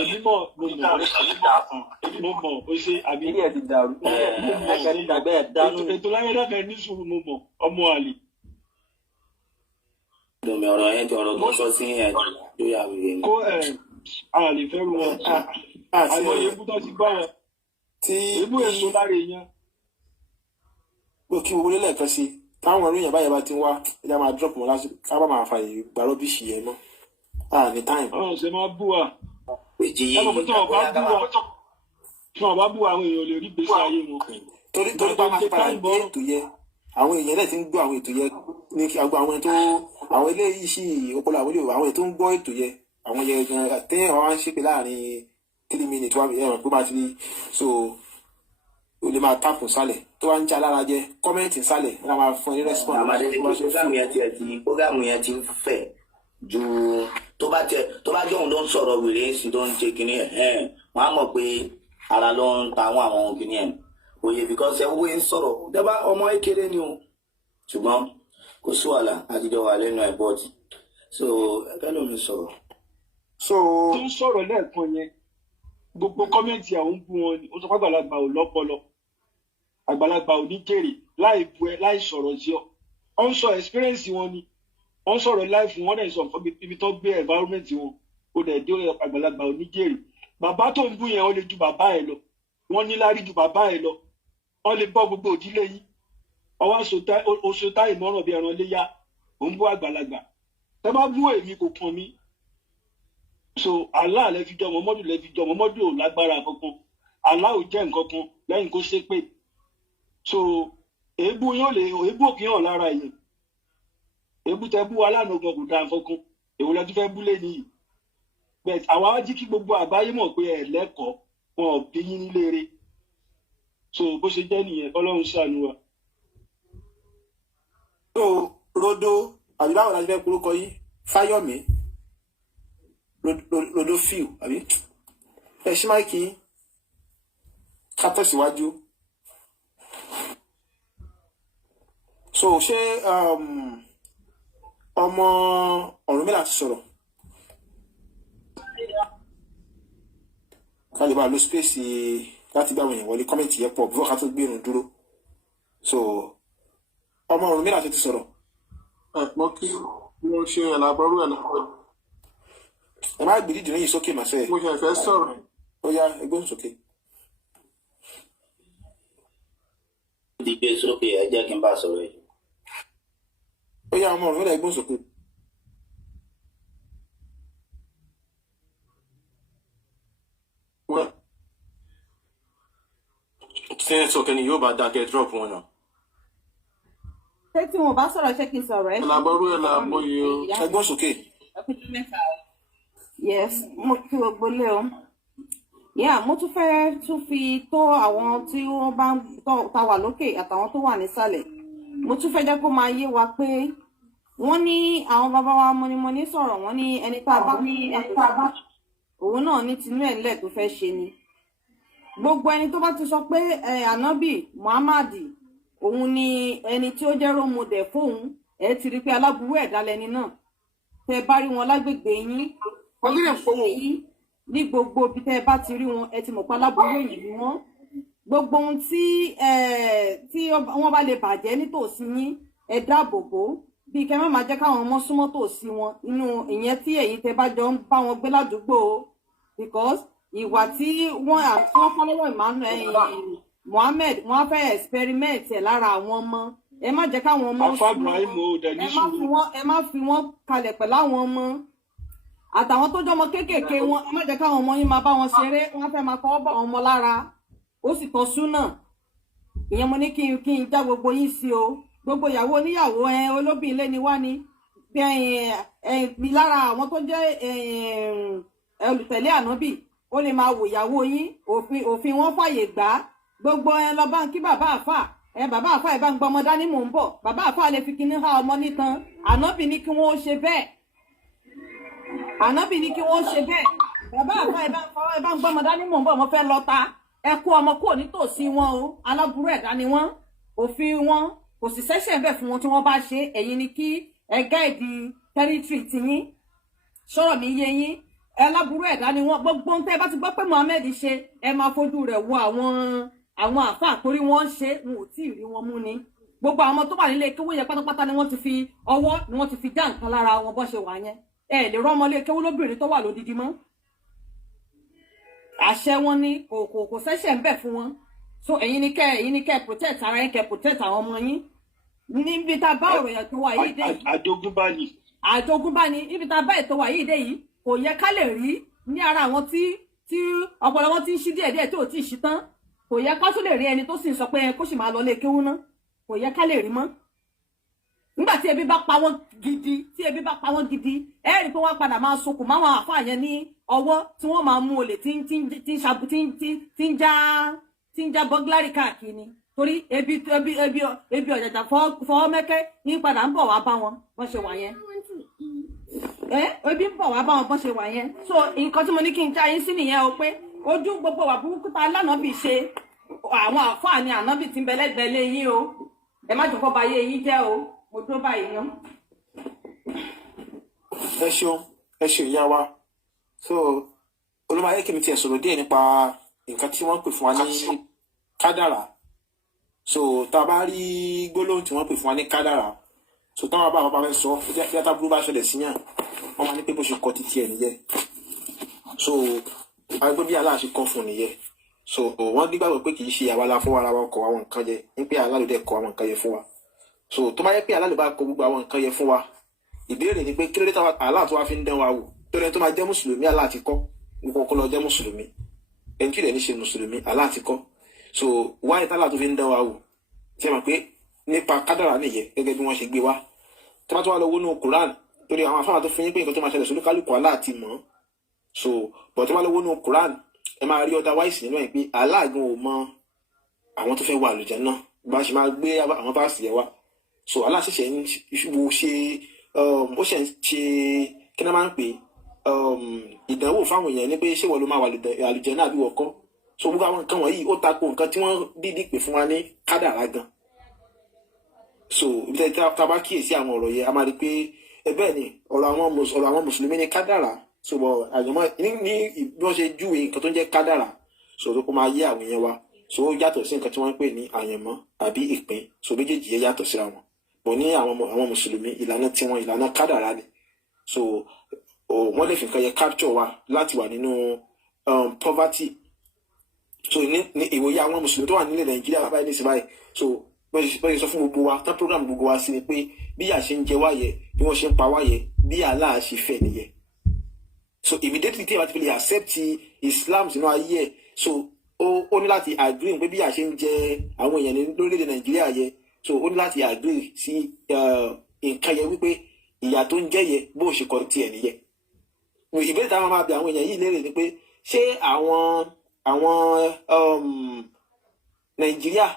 èmi mọ̀ mo mọ̀ ó ṣe àbí. eré ẹ̀ ti dàrú. ẹ̀kẹ́ ní dàgbẹ́ ẹ̀ dánú. ètò láyé dákẹ́ ní sùúrù mo mọ̀ ọmọ àlè. domi ọ̀rọ̀ yẹn ti ọ̀rọ̀ tó sọ sí ẹ̀ tó yà wíyẹn. kó a lè fẹ́ ru wọn àmọ́ ebú tó ti gbọ́ wọn ebú èso lára èèyàn. pé kí gbogbo lẹ́ẹ̀kan sí táwọn ọ̀rọ̀ èèyàn báyẹn bá ti ń wá ẹja máa drop wọn lásìkò ká bá máa fààyè gba rọ́bìṣì yẹn mọ́ ní time. ọ̀hún ṣe máa bú wa péjì yìí ẹ̀mọ̀ tí wọ́n bá bú àwọn èèyàn lè rí gbèsè ayé wọn. torí bá máa padà gbé ètò yẹn àwọn èèyàn náà ti ń gbọ́ àwọn ètò yẹn ní àwọn tó àwọn eléyìí sì ọpọlọ àwọn olè àwọn tó ń gbọ́ ètò yẹn àwọn yẹn gan téèyàn wá ń ṣépè láàrin 3 minutes wá ẹ̀rọ tó bá ti rí so o lè máa tàpù sálẹ̀ tó wá ń já lára jẹ kọ́mẹ́ǹtì sálẹ̀ ẹ̀ máa fún ẹ ní response. àmàdé ní programu yẹn ti ń fẹ̀ ju tó bá jẹ́ òun ló ń sọ̀rọ̀ wèrè sí tó ń ṣe kínní ẹ̀ wọ́n á mọ̀ pé ara ló ń ta àwọn kínní ẹ̀ òye because ẹ̀ wọ́n ń sọ̀rọ̀ dẹ́gbà ọmọ ékeré ni o ṣùgbọ́n kò sí wàhálà àtijọ́ wà lẹ́nu ẹ̀ bọ́ọ̀tì so ẹgbẹ́ ló ń sọ̀rọ̀. tó ń sọ̀rọ̀ lẹ́ẹ̀kan yẹn gbogbo kọ́mẹ́ǹtì àwọn ń bú wọn ni ó sọ pé àgbàlagbà ò lọ́pọlọ àgbàlagbà ò ní jèrè láì bu ẹ láì sọ̀rọ̀ sí ọ ọ ń sọ experience wọn ni ọ ń sọ̀rọ̀ life wọn dẹ̀ sọ fún ibi tó gbé environment wọn ó dẹ̀ dé àgbàlagbà ò ní jèrè bàbá tó ń bú yẹn ó lè ju bàbá ẹ lọ wọn ní lárí ju bàbá ẹ lọ ọ lè bọ́ gbogbo òdílé yìí ọwọ́ oṣooṣà ìmọ̀ràn bí ẹran léyà ò ń bú àgbàlagbà tẹ bá bú èmi kò kàn mí so Allah lẹ fi jọ Muhammadu lẹ fi jọ Muhammadu ò lágbára kankan Allah ò jẹ́ nǹkan kan lẹ́yìn kó ṣépè so èébú yóò lè èébú òkè hàn lára èèyàn èébú tẹ bú wa lánàá gan kò dáa kankan èwo lẹ tún fẹ́ bú lẹ́yìn yìí bẹ́ẹ̀ àwa wá jí kí gbogbo àgbáyé mọ̀ pé ẹ lẹ́kọ̀ọ́ wọn ò bí yín níléere so bó ṣe jẹ́ nìyẹn Ọlọ́run ṣàánú wa. so rodo àbí báwo la ṣe fẹ́ korúkọ yìí Fáyọ̀mí Rodolfo àbí ẹ ṣí máìkì ká tẹ̀síwájú. So ṣé ọmọ Ọ̀rúnmìlà ti sọ̀rọ̀ ká lè bá lo space láti gbà wọ̀nyí wọlé kọ́mẹ̀ntì yẹn pọ̀ bí wọ́n ká tó gbé irun dúró. So ọmọ Ọ̀rúnmìlà ti sọ̀rọ̀. Mo kí mo ṣe àlàbọ̀rú ẹ̀ náà. Ẹ má gbé dídì lẹ́yìn sókè màṣẹ́. Mo ṣe fẹ́ sọ̀rọ̀. Ó yá ẹgbẹ́ sókè. Ti gbé sókè ẹ jẹ́ kí n bá sọ̀rọ̀ yìí. Ó yá ọmọ Ọ̀rúnmìlà ẹgbẹ́ sókè. Ṣé sọ̀kẹ́ ni yóò bá dákẹ́ drop wọn náà? Ṣé tí wọn bá sọ̀rọ̀ ṣé kí n sọ̀rọ̀ ẹ? Àlàbọ̀rú ẹ̀ là mọ iye o. Ẹgbẹ́ sókè. Yes, mo kí gbogbo lé o. Mo tún fẹ́ fi tó àwọn tí wọ́n bá ta wà lókè àtàwọn tó wà nísàlẹ̀. Mo tún fẹ́ jẹ́ kó máa yé wa pé wọ́n ní àwọn bàbá wa mọ́nímọ́ní sọ̀rọ̀ wọ́n ní ẹni tá a bá òun náà ní tinú ẹ̀ ńlẹ̀ tó fẹ́ ṣe ni. Gbogbo ẹni tó bá ti sọ pé ànábì Muhammad òun ni ẹni tí ó jẹ́ role model fóun ẹ ti rí pé aláburú ẹ̀dá lẹni náà. Tẹ́ bá rí wọn lágbègbè yín ní gbogbo ibi tẹ́ bá ti rí wọn ẹ ti mọ̀ pé aláburú èyí ni wọ́n. Gbogbo ohun tí wọ́n bá lè bàjẹ́ nítòsí yín ẹ dáàbò bò bí kẹ́ má máa jẹ́ káwọn ọmọ súnmọ́ tòsí wọn inú ìyẹn tí ẹ̀yin tẹ́ bá jọ ń bá wọn gbé ládùúgbò because ìwà tí wọ́n kọ́ lọ́wọ́ Mohammed wọ́n fẹ́ experiment ẹ̀ lára àwọn ọmọ ẹ má jẹ́ káwọn ọmọ ẹ má fi wọ́n kalẹ̀ pẹ̀lú àwọn ọmọ àtàwọn tó jọmọ kéékèèké wọn ẹ má jẹ́ káwọn ọmọ yín máa bá wọn ṣeré wọ́n fẹ́ máa kọ́ bọ̀ wọn ọmọ lára ó sì tọ́ súnà ìyẹn mo ní kí n já gbogbo yín sí o gbogbo ìyàwó oníyàwó olóbìn ilé ni wá ní lára àwọn tó jẹ́ olùtẹ̀lé ànábì ó lè máa wò ìyàwó yín òfin wọn fàyè gbà gbogbo lọ bá ń kí bàbá àfà bàbá àfà ẹ bá ń gbọ́ ọmọ dání mò ń bọ̀ bàbá àfà lè fi kíní há ọmọ nítan ànábì ní kí wọ́n ṣe bẹ́ẹ̀ ànábì ní kí wọ́n ṣe bẹ́ẹ̀ bàbá àfà ẹ bá ń gbọ́ ọmọ dání mò ń bọ̀ mo fẹ́ lọ ta ẹ kó ọmọ kúrò nítòsí wọn o aláburú ẹ̀dá ni wọ́n òfin wọn kò sì ṣẹ̀ṣẹ̀ bẹ́ẹ̀ fún wọn tí wọ́n bá ṣe ẹ̀yin ni kí ẹ gáìdì tẹ́rítírì tiyín sọ̀rọ̀ mi yé yín aláburú ẹ̀dá ni wọ́n gbogbo ohun tẹ́ ẹ bá ti gbọ́ pé Muhammed ṣe ẹ máa fojú rẹ̀ wo àwọn àfáà torí wọ́n ń ṣe wọn ò tí ì rí wọn mú ni gbogbo àwọn tó wà nílé kéwú yẹn pátápátá ni wọ́n ti fi ọwọ́ ni wọ́n ti fi dá nǹkan lára wọn bó ṣe wà yẹn ẹ lè rán ọmọlé kéwú lóbìnrin tó wà lódìdí mọ́ àṣẹ wọn ni kò ṣẹ̀ṣẹ̀ ń bẹ̀ fún wọn so ẹ̀yin ni kẹ́ protect ara yín kẹ́ protect àwọn ọmọ yín níbi tá a bá ọ̀rọ̀ yẹn tó wà yìí dé yìí àjogúnbá ni níbi tá a bá ètò wà yìí dé yìí kò yẹ ká lè rí ní ara àwọn tí ọpọlọ wọn ti ń ṣí díẹ̀díẹ̀ tí ò tí ì ṣí tán kò yẹ ká tún lè rí ẹni tó sì ń sọ pé kó sì máa lọ lé kéwú ná kò yẹ ká lè rí mọ́ nígbà tí ebi bá pa wọ́n gidi ẹ rí pé wọ́n padà máa sokùn máwọn àfáà yẹn ní ọwọ́ tí wọ́n máa mú olè tí ń já bọ́gláàrì káàkiri ni torí ebi ọ̀jàjà fọwọ́ mẹ́kẹ́ ní padà ń bọ̀ wá bá wọn wọ́n ṣe wà yẹn ebi ń bọ̀ wá bá wọn bọ́n ṣe wà yẹn so nǹkan tí mo ní kí n já yín sí nìyẹn o pé ojú gbogbo wà burúkú ta lánàbì ṣe àwọn àfáà ni ànábì ti ń bẹ lẹ́gbẹ̀ẹ́ lé yín o ẹ má jọ̀kọ́ bá yé yín jẹ́ o mo dúró báyìí ná. ẹ ṣeun ìyá wa so olùmọ̀ ayé kìíní tiẹ̀ sọ̀rọ̀ díẹ̀ nípa nǹkan tí wọ́n pè fún wa ní kádàrà so tá a bá rí gbólóhùn tí wọ́n pè fún wa ní kádàrà so táwọn bá bàbá fẹ́ sọ bí atáburú bá ṣẹlẹ̀ síyàn wọ́n máa ní pé bó ṣe kọ títí ẹ̀ nìyẹn so agbẹ́ bí aláà ṣe kọ́ fún nìyẹn so wọ́n dígbàgbọ́ pé kì í ṣe àwa la fún ara wa kọ àwọn nǹkan yẹ ní pé aláà ló dẹ̀ kọ àwọn nǹkan yẹ fún wa so tó bá yẹ pé aláà ló bá kọ gbogbo àwọn nǹkan yẹ fún wa ìbéèrè ni pé kí ló dé táwa aláà tó wá fi ń dán wa wò tó lẹ́ni tó máa jẹ́ mùsùlùmí aláà ti kọ́ gbogbo ọkọ lọ jẹ́ mùsùlùmí ẹni tí ò dẹ̀ ní ṣe mùsùlùmí aláà ti kọ́ so wáyé tálà tó fi ń dán wa wò ṣe mọ̀ pé nípa kádàrà nìyẹn gẹ́gẹ́ bí wọ́n ṣe gbé wá tí wọ́n tó wá lọ wọnú Quran torí àwọn afáwọn tó fi yín pé nǹkan tó máa ṣẹlẹ̀ sólú kálukú Allah ti mọ̀ so bọ̀ tí wọ́n lọ wọnú Quran ẹ máa rí otherwise nínú ẹ̀ pé Allah gan ò mọ àwọn tó fẹ́ wà àlùjánnà náà bá ṣe máa gbé àwọn fáàsì yẹn wá so Allah ṣẹ̀ṣẹ̀ ń wo ṣe ó ṣẹ̀ ń ṣe kí ni wọ́n máa ń pè ìdánwò fáwọn èèyàn ní pé ṣé wọ́n ló máa wà àlùjànnà àbí wọ́n kọ́. So gbogbo àwọn nǹkan wọ̀nyí ó tako nǹkan tí wọ́n dídì pè fún wa ní kádàrá gan. So ibi tí a bá kíyèsí àwọn ọ̀rọ̀ yẹn a máa rí pé bẹ́ẹ̀ ni ọ̀rọ̀ àwọn mùsùlùmí ní kádàrá. So àjọmọ́ ní bí wọ́n ṣe júwe nǹkan tó ń jẹ́ kádàrá so ó máa yé àwọn èèyàn wa. So ó yàtọ̀ sí nǹkan tí wọ́n ń pè ní àyànmọ́ àbí ìpín. So méjèèjì yẹn yàtọ̀ síra wọn. Bọ̀ ní àwọn mùsùlùmí ìlànà tiwọn ìlànà kádàrá ni. So wọ́n lè fi nǹkan yẹn capture wa láti wà nínú poverty. So ní ìwòye àwọn mùsùlùmí tó wà nílẹ̀ Nàìjíríà bàbá ẹni sì báyìí. So bẹ́ẹ̀ sọ fún gbogbo wa tán program gbogbo wa sí ni pé bí yà ṣe ń jẹ wáyẹ bí wọ́n ṣe ń pa wáyẹ bí Allah ṣe fẹ́ nìyẹn. So immediately tí a bá ti fi lè accept Islam sínú ayé ẹ̀ so ó ní láti agree pé bí yà ṣe ń jẹ àwọn èèyàn ní lórílẹ̀-èdè Nàìjíríà yẹ so ó ní láti agree sí nǹkan yẹn wípé ìyà tó ń jẹ yẹ bó ṣe kọ tiẹ̀ nìyẹn. Ìbéèrè táwọn máa bẹ àwọn èèyàn yìí léèrè ni pé ṣé àwọn Nàìjíríà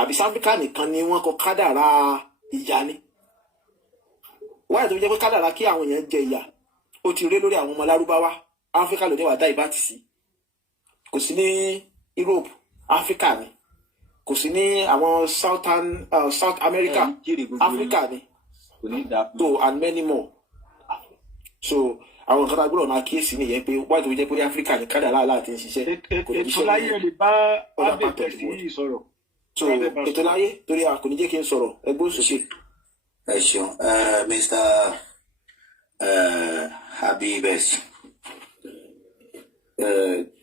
àbí Áfíríkà nìkan ni wọ́n kọ kádàrá ìyà ni wáyé tó jẹ́ pé kádàrá kí àwọn èèyàn jẹ ìyà ó ti ré lórí àwọn ọmọ Lárúbáwá Áfíríkà ló dé wà dá ìbátì sí kò sí ní Europe Áfíríkà ni kò sí ní àwọn South America Áfíríkà ni so and many more so àwọn nǹkan tá a gbọ́dọ̀ máa kíyèsí nìyẹn pé wáyé tó jẹ́ pé Áfíríkà ní kádàrá láti ń ṣiṣẹ́ kò ní ètò láyé lè bá abẹ́fẹ́ sí sọ̀rọ̀. So ètò láyé torí a kò ní jẹ́ kí n sọ̀rọ̀ ẹgbẹ́ òṣèṣe. Ẹ ṣeun Mr. Habibes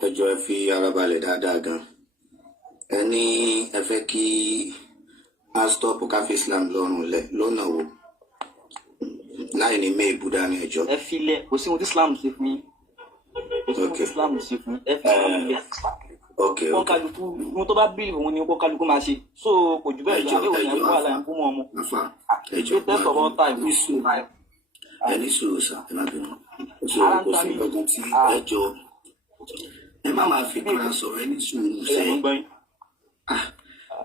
ẹjọ́ ẹ fi ara balẹ̀ dáadáa gan ẹ ní ẹ fẹ́ kí a stop káfí Islam lọ́rùn lẹ̀ lọ́nà wo láì ní mé ibùdó ní ẹjọ́. ẹ filẹ̀ kò sí ohun tí Islam ṣe fún yín kò sí ohun tí Islam ṣe fún yín ẹ fi Islam lẹ̀ kọ́ kálukú mo tó bá bílì òun ni kọ́ kálukú máa ṣe so kò jù bẹ́ẹ̀ lọ àbẹ̀wò yẹn wà láyé fún ọmọ. ẹjọ́ test of all time. ẹni sùúrù sá ẹ má bínú so kò sí nǹkan tí ẹjọ́ ẹ má máa fi kíra sọ̀rọ̀ ẹni sùúrù sẹ́yìn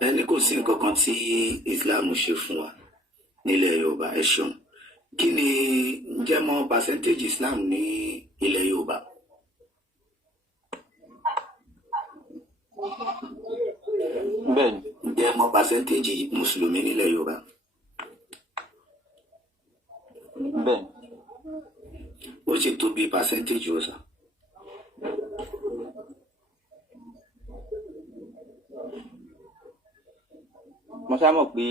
ẹni kò sí nǹkan kan tí Islam ṣe fún wa nílẹ̀ Yorùbá ẹ ṣeun kí ni jẹ́ mọ́ percentage Islam ní ilẹ̀ Yorùbá. Bẹ́ẹ̀ni. Jẹ́ mọ́ percentage Mùsùlùmí nílẹ̀ Yorùbá. Bẹ́ẹ̀ni. Ó ṣe tó bí percentage ó sà. Mo ṣá mọ̀ pé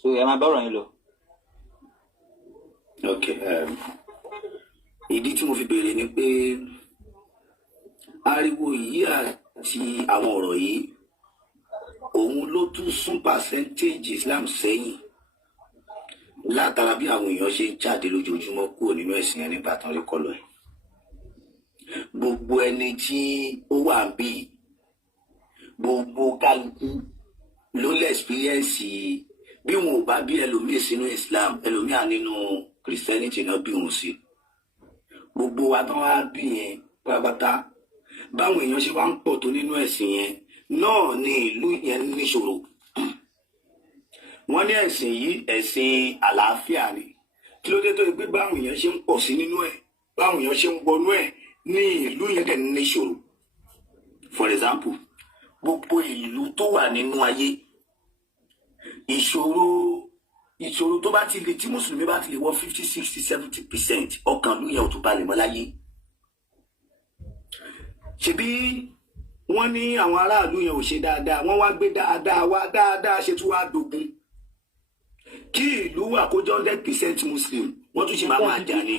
so ẹ máa bọ́rọ̀ yín lọ. Ok ìdí tí mo fi béèrè ni pé ariwo yìí àti àwọn ọ̀rọ̀ yìí òun ló tún sún percentage Islam sẹ́yìn látara bí àwọn èèyàn ṣe ń jáde lójoojúmọ́ kúrò nínú ẹ̀sìn yẹn nígbà tán rí kọlọ̀ ẹ̀. Gbogbo ẹni tí ó wà ń bí gbogbo kálukú ló lè experience bí wọn ò bá bí ẹlòmíì sínú Islam ẹlòmíà nínú Christianity náà bí wọn sí. Gbogbo wa tán wá bí yẹn pátápátá báwọn èèyàn ṣe wá ń pọ̀ tó nínú ẹ̀sìn yẹn náà ni ìlú yẹn níṣòro. Wọ́n ní ẹ̀sìn yìí ẹ̀sìn àlàáfíà ni kí ló dé tó gbé báwọn èèyàn ṣe ń pọ̀ sí nínú ẹ̀ báwọn èèyàn ṣe ń wọnú ẹ̀ ní ìlú yẹn dẹ̀ níṣòro. For example gbogbo ìlú tó wà nínú ayé ìṣòro tó bá ti lè tí mùsùlùmí bá ti lè wọ 50, 60, 70% ọkàn ló yẹ òtún balẹ̀ mọ́ láyé. Ṣebí wọ́n ní àwọn aráàlú yẹn ò ṣe dáadáa wọ́n wá gbé dáadáa wá dáadáa ṣe tún wá dogun kí ìlú wà kó jẹ́ 100% muslim wọ́n tún ṣe máa jà ní.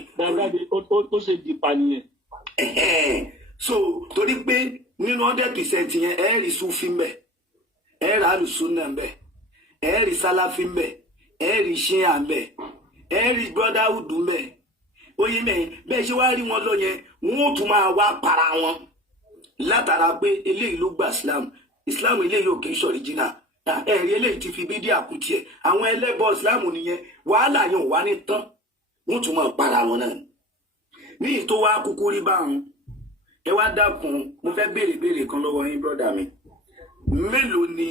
ó ṣe di ìpànìyàn. So torí pé nínú 100% yẹn ẹ rí sufi mbẹ ẹ rí alùsùnà mbẹ ẹ rí sálàfí mbẹ ẹ rí ṣíà mbẹ ẹ rí brotherhood mbẹ oyin mẹ́yìn bẹ́ẹ̀ ṣe wá rí wọn lọ yẹn wọn ò tún máa wá para wọn látara pé eléyìí ló gba Islam eléyìí ò kì í ṣọ̀ríjìnà ẹ̀rí eléyìí ti fi bídí àkútì ẹ̀ àwọn ẹlẹ́bọ Islam nìyẹn wàhálà yẹn ò wá ní tán wọn tún máa para wọn náà ní ìtò wa kúkú rí báwọn ẹ wá dákun mo fẹ́ béèrè kan lọ́wọ́ yín brọ́dà mi mélòó ni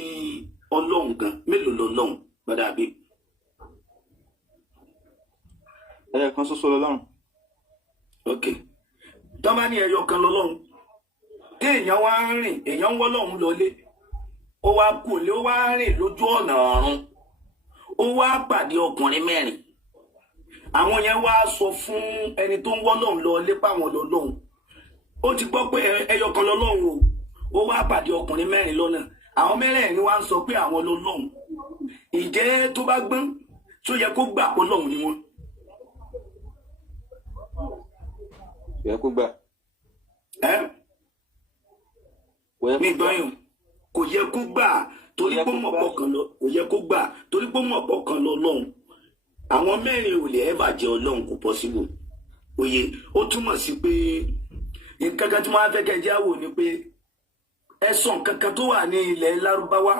Ọlọ́run gan mélòó lọ́lọ́run brọ́dà bí. Ẹ̀ẹ̀kan ṣoṣo lọ́lọ́run. ok tó bá ní ẹyọ kan lọ́lọ́run téèyàn wá ń rìn èèyàn ń wọ́ lọ́hùn lọlé ó wá kú òlé ó wá rìn lójú ọ̀nà ọ̀run ó wá pàdé ọkùnrin mẹ́rin àwọn yẹn wá sọ fún ẹni tó ń wọ́ lọ́hùn lọlé páwọn lọ́lọ́hùn ó ti gbọ́ pé ẹyọ kan lọ́lọ́hùn ó wá pàdé ọkùnrin mẹ́rin lọ́nà àwọn mẹ́rẹ̀ẹ̀rin wá ń sọ pé àwọn lọ́lọ́hùn ìjẹ́ tó bá gbọ́n tó yẹ kó gbà pé lọ́hùn ni wọ́n. yẹ kó gbà. mi gbọ́ yìí kò yẹ kó gbà torí pé mọ̀ pọ̀ kan lọ kò yẹ kó gbà torí pé mọ̀ pọ̀ kan lọ lọ́hùn àwọn mẹ́rin ò lè ẹ́fà jẹ́ ọlọ́hùn kò possible òye ó túmọ̀ sí pé nǹkan kan tí wọ́n á fẹ́ kẹ́ jáwò ni pé ẹ̀sùn kankan tó wà ní ilẹ̀ lárúbáwá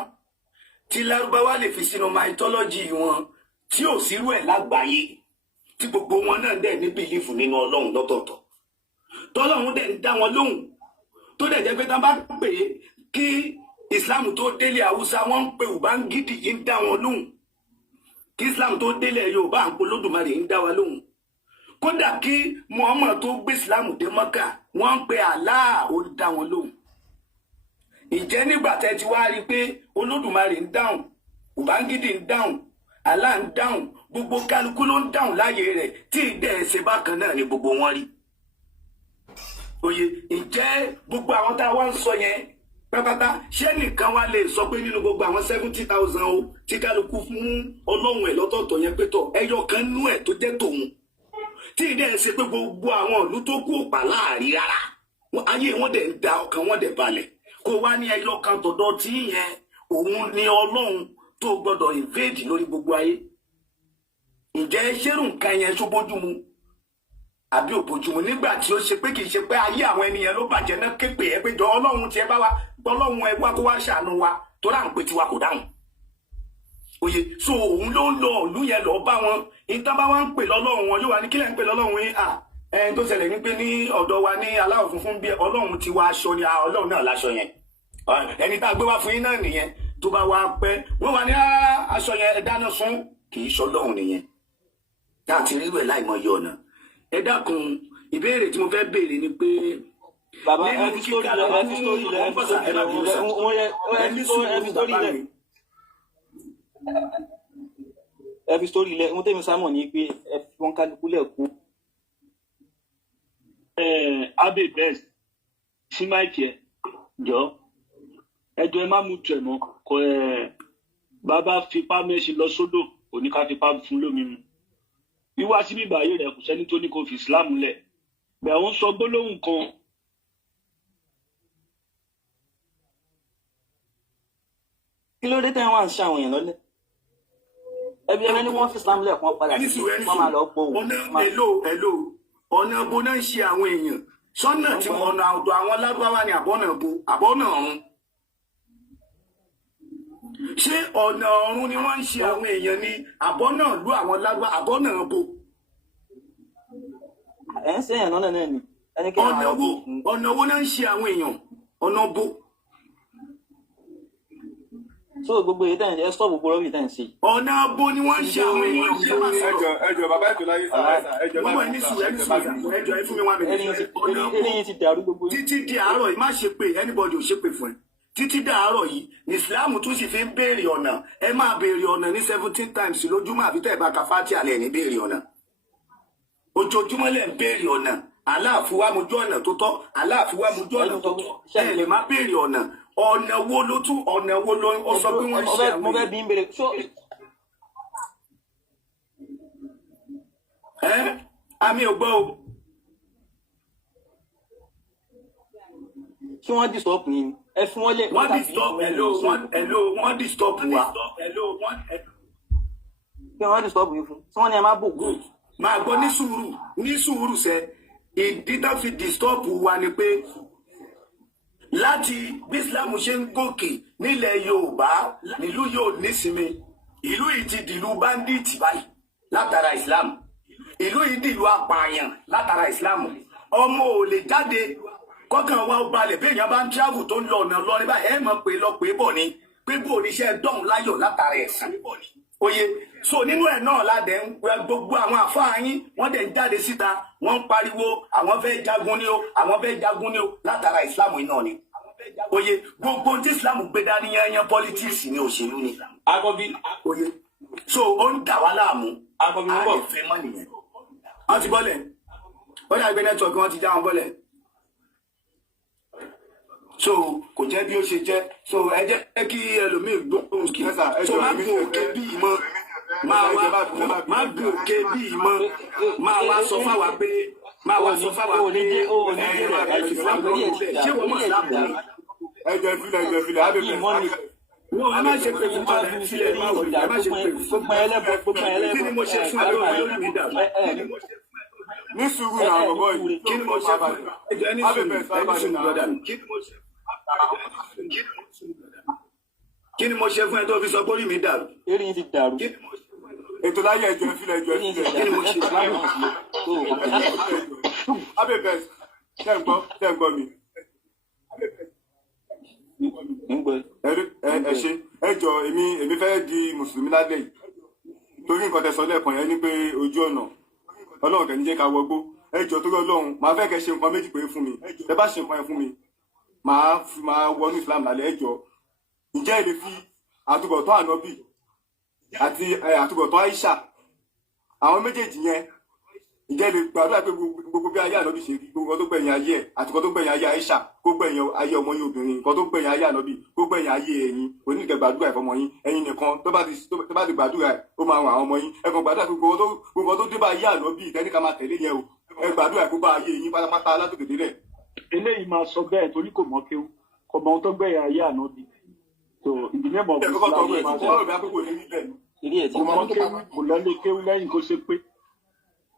tí lárúbáwá lè fi sínú mythology wọn tí ò sírú ẹ̀ lágbàáyé tí gbogbo wọn náà dẹ̀ ní bìlífù nínú ọlọ́run lọ́tọ̀ọ̀tọ̀ tọ́lọ́run dẹ̀ ń dá wọn lóhùn tó dẹ̀ jẹ́ pé tá a bá pè é kí islam tó délé haúsá wọ́n ń pe Ubangidi yìí ń dá wọn lóhùn kí islam tó délé yorùbá ń pe Olódùmarè ń dá wa lóhùn kódà kí Muhammad tó gbé islam dé Mọ́kà wọ́n ń pe Allah ó dá wọn lóhùn ìjẹ́ nígbà tẹ́ ti wá rí i pé Olódùmarè ń dáhùn Ubangidi ń dáhùn Allah ń dáhùn gbogbo kálukú ló ń dáhùn láàyè rẹ̀ tí ìdẹ́ ẹ̀sẹ̀ bákan náà ni gbogbo wọn rí. Oyè ìjẹ́ gbogbo àwọn tá a wá ń sọ yẹn pátápátá ṣé nìkan wá lè sọ pé nínú gbogbo àwọn 70,000 o tí kálukú fún ọlọ́run ẹ̀ lọ́tọ̀ọ̀tọ̀ yẹn pé tọ̀ ẹyọ kan nú ẹ̀ tó jẹ́ tòun tí ìdẹ́ ẹ̀sẹ̀ pé gbogbo àwọn ìlú tó kú òpà láàrí rárá ayé wọn dẹ̀ ń da ọkàn wọn dẹ̀ balẹ̀ kó wá ní ẹyọ kan tọ̀dọ̀ tí yẹn òun ni ọlọ́run tó gbọ́dọ̀ invade lórí gbogbo ayé ǹjẹ́ ṣérù nǹkan yẹn tó bójúmu àbí ò bójúmu nígbà tí ó ṣe pé kì í ṣe pé ayé àwọn ènìyàn ló bàjẹ́ náà képe ẹ pé jọ ọlọ́run tiẹ̀ bá wa ọlọ́run ẹ wá kó wá ṣàánú wa tó rà ń pè tiwa kò dáhùn òye so òun ló ń lọ ìlú yẹn lọ bá wọn ìtàn bá wọn ń pè lọ́lọ́run wọn yóò wá ní kílẹ̀ ń pè lọ́lọ́run yín ẹni tó ṣẹlẹ̀ ní pé ní ọ̀dọ̀ wa ní aláwọ̀ funfun bí ọlọ́run ti wá aṣọ ni ọlọ́run náà láṣọ yẹn ẹni tá a gbé wá fún yín náà nìyẹn tó bá wá pẹ́ wọ́n wá ní aṣọ yẹn ẹ dáná sun kì í ṣọlọ́run nìyẹn láti rí rẹ̀ láì mọyì ọ̀nà ẹ dákun ìbéèrè tí mo fẹ́ béèrè ni pé bàbá ẹ fi sórí lẹ ẹ fi sórí lẹ ẹ fi sórí lẹ ẹ fi sórí lẹ ohun tẹ́mi sámọ̀ ni pé ẹ fi wọn kálukú lẹ̀ kú. abe best sí máìkì ẹ jọ ẹjọ ẹ má mú tu ẹ mọ kọ bàbá fipá mẹsìn lọ sódò oníká fipá fún lómi mu wíwá síbí ìbàyè rẹ kò sẹ́ni tó ní kó fi ìsìláàmù lẹ̀ bẹ́ẹ̀ ń sọ gbólóhùn kan. kí ló dé tẹ́wọ́n à ń ṣe àwọn èèyàn lọ́lẹ̀ ẹbí ẹni ní wọ́n fi ìsìláàmù lẹ̀ kàn padà sí wọ́n máa lọ pọ̀ wò. ọ̀nà bo náà ń ṣe àwọn èèyàn sọ́nà tí ọ̀nà ọ̀dọ̀ àwọn lárúbáwá ni àbọ̀nà ọ̀run ṣé ọ̀nà ọ̀run ni wọ́n ń ṣe àwọn èèyàn ní àbọ̀nà ìlú àwọn lárúbáwá àbọ̀nà bo. ẹ̀ ń sẹ́yìn lọ́nà náà ni ẹnikẹ́ni máa lọ bò. ọ̀nà wo náà ń ṣe àwọn èèyàn ọ̀nà bo. so gbogbo èyí tẹ̀ ń ẹ stop gbogbo rọ́bì tẹ̀ ń ṣe. ọ̀nà bo ni wọ́n ń ṣe àwọn èèyàn. ẹjọ bàbá ètò láyé sáà ẹjọ mọ́mọ́ ẹni sùn ẹjọ ẹ fún mi wá mi. eléyìí ti dàrú gbogbo. títí di àárọ̀ yìí má ṣe pé anybody ò ṣe pé fún ẹ títí di àárọ̀ yìí ní Islam tún sì fi ń béèrè ọ̀nà ẹ máa béèrè ọ̀nà ní 17 times lójúmọ́ àbí tẹ́ ẹ bá ka fátì àlẹ́ ní béèrè ọ̀nà ojoojúmọ́ lẹ̀ ń béèrè ọ̀nà aláàfíwámojú ọ̀nà tó tọ́ aláàfíwámojú ọ̀nà tó tọ́ ẹ lè má béèrè ọ̀nà ọ̀nà wo ló tún ọ̀nà wo ló ó sọ pé wọ́n ṣe àwọn. mo fẹ́ bí ń béèrè so. àmì ò gbọ́ o. kí wọ́n disturb yín ẹ fún wọn lè. wọ́n disturb wọ́n disturb wa. kí wọ́n disturb yín fún tí wọ́n ní ẹ má bò. máa gbọ́ ní sùúrù sẹ́ ìdí tó fi disturb wa ni pé láti bí Islam ṣe ń gòkè nílẹ̀ Yorùbá nílùú yóò nísinmi ìlú yìí ti dìlú bandits báyìí látara Islam ìlú yìí dìlú apààyàn látara Islam ọmọ ò lè jáde kọ́kàn wa ó balẹ̀ bí èèyàn bá ń travel tó ń lọ ọ̀nà lọ ní báyìí ẹ̀ mọ̀ pé lọ pé bọ̀ ni pé bò ní iṣẹ́ dọ̀hún láyọ̀ látara ẹ̀sìn Oye, so nínú ẹ̀ náà ládẹ ń gbogbo àwọn àfáà yín wọ́n dẹ̀ ń jáde síta wọ́n ń pariwo àwọn fẹ́ jagun ni o àwọn fẹ́ jagun ni o látara ìsìlámù yìí náà ni. Oye, gbogbo tí ìsìlámù gbé dání yanyan politics ni òṣèlú ni. Àkọ́bí. Oye, so ó ń dà wá láàmú. Àkọ́bí ń bọ̀. Àìfẹ́ mọ́ nìyẹn. Wọ́n ti bọ́lẹ̀. Ó dàgbé nẹ́tíwọ̀kì wọ́n ti já wọn bọ́lẹ̀. So kò jẹ́ bí ó ṣe jẹ́. So ẹ jẹ́ kí ẹlòmíì gbóhùn kí. So má gun òkè bí ìmọ̀. Má gun òkè bí ìmọ̀. Máa wá sọ fáwa pé. Máa wá sọ fáwa pé. Ṣé wọ́n mọ̀ láàbù ni? Ẹjọ́ ìfilẹ̀ abẹ́bẹ̀. Wọ́n a máa ṣe pé fún padà sílẹ̀ máa wọ̀ ẹ má ṣe pé fún kí ni mo ṣe fún ẹ lórí mi dà? Ní sùúrù náà bọ̀bọ̀ yìí. Kí ni mo ṣe fún ẹ? Ẹjọ́ ẹni sùúrù brọ́dà mi. Kí ni mo ṣe fún ẹ tó fi sọ pé orí mi dàrú? Erin ti dàrú. Ètò láyé ẹjọ́ ìfilẹ̀. Kí ni mo ṣe fún ẹ? Abẹ́bẹ̀ ṣẹ́ ń gbọ́ mi. Ẹ ṣe ẹjọ́ èmi fẹ́ di mùsùlùmí lálẹ́ yìí torí nǹkan tẹ́ sọ lẹ́ẹ̀kan yẹn ní pé ojú ọ̀nà Ọlọ́run kẹ́ ní jẹ́ ká wọgbó ẹjọ́ torí Ọlọ́run máa fẹ́ kẹ́ ṣe nǹkan méjì pé fún mi tẹ́ bá ṣe nǹkan yẹn fún mi máa wọnú Islam lálẹ́ ẹjọ́ ǹjẹ́ ẹ lè fi àtúbọ̀tán ànábì àti àtúbọ̀tán Aisha àwọn méjèèjì yẹn ǹjẹ́ lè gbàdúrà pé gbogbo bí ayé ànábì ṣe rí gbogbo tó gbẹ̀yìn ayé ẹ̀ àti nǹkan tó gbẹ̀yìn ayé Aisha kó gbẹ̀yìn ayé ọmọ yín obìnrin nǹkan tó gbẹ̀yìn ayé ànábì kó gbẹ̀yìn ayé ẹ̀yin oníkẹ́ gbàdúrà ìfọmọ yín ẹ̀yin nìkan tó bá ti gbàdúrà ẹ̀ ó máa ràn àwọn ọmọ yín ẹ̀kan gbàdúrà pé gbogbo tó dé bá ayé ànábì ìtẹ́ni ká máa tẹ̀lé yẹn o ẹ gbàdúrà kó bá ayé yín pátápátá látòkè délẹ̀. Eléyìí máa sọ bẹ́ẹ̀ torí kò mọ̀ kéwú kò mọ ohun tó gbẹ̀yìn ayé ànábì so ìdílé mọ̀ bí kò mọ̀ kéwú kò lọ lé kéwú lẹ́yìn kó ṣe pé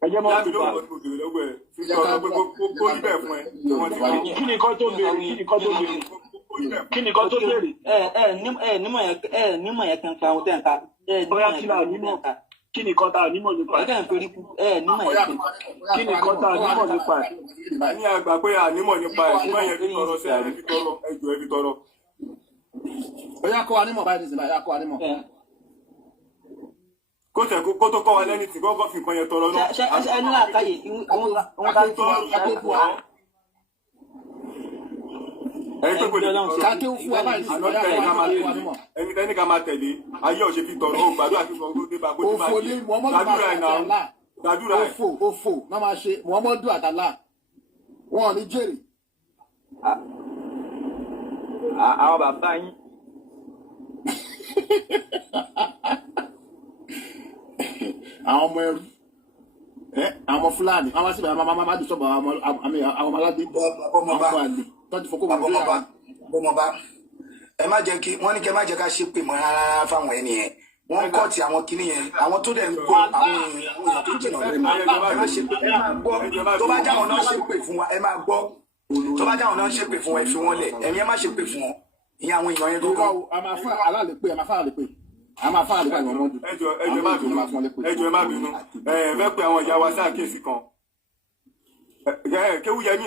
ẹjẹ́ mọ́ ti bá kí ni kan tó béèrè kí ni kan tó béèrè. nímọ̀ yẹn kan pa ohun tẹ̀ ń ka. bóyá kí náà nímọ̀ kí ni kan tá a nímọ̀ nípa ẹ̀. nímọ̀ yẹn kan. kí ni kan tá a nímọ̀ nípa ẹ̀. ní àgbà pé ànímọ̀ nípa ẹ̀ ṣùgbọ́n yẹn fi tọrọ sí ẹ̀ fi tọrọ ẹjọ́ ẹ̀ fi tọrọ. bóyá kó wa nímọ̀ báyìí nìsín báyà kó wa nímọ̀. Kó tó kọ́ wa lẹ́ni tí gọ́gọ́ fi nǹkan yẹn tọrọ náà. ṣe ẹni làákàyè wọn ká tó ẹni tẹ́ni ká máa tẹ̀lé ayé ọ̀ṣẹ́ fi tọrọ ó gbàdúrà kí wọ́n dé bá kó dé bá yé gbàdúrà ẹ̀ náà gbàdúrà ẹ̀. òfò náà máa ṣe Muhammadu àtàlà wọn ò ní jèrè. àwọn bàbá yín. àwọn ọmọ ẹrú àwọn ọmọ Fúlàní àwọn síbẹ̀ àwọn máa dùn sọ́bọ̀ àwọn aládé ọmọ àlè tọ́jú fọkọ́ wọn. bọ́mọba ẹ má jẹ́ kí wọ́n ní kẹ́ má jẹ́ ká ṣépè mọ́ rárá fáwọn ẹni yẹn wọ́n kọ́ ti àwọn kinní yẹn àwọn tó dẹ̀ ń gbọ́ àwọn èèyàn tó jìnnà lẹ́nu ẹ má ṣépè ẹ má gbọ́ tó bá jáwọn náà ṣépè fún wa ẹ má gbọ́ tó bá jáwọn náà ṣépè fún wa ẹ fi wọn lẹ̀ ẹ̀mí ẹ má ṣépè fún wọn ìyẹn àwọn èèyàn yẹn tó kọ́. a máa fà alálẹ̀ pé a máa fà alálẹ̀ pé a máa fà alálẹ̀ pé àwọn ọmọdé. ẹjọ́ má bínú fẹ́ pe àwọn ìyá wa sí àkíyèsí kan kéwúyẹmí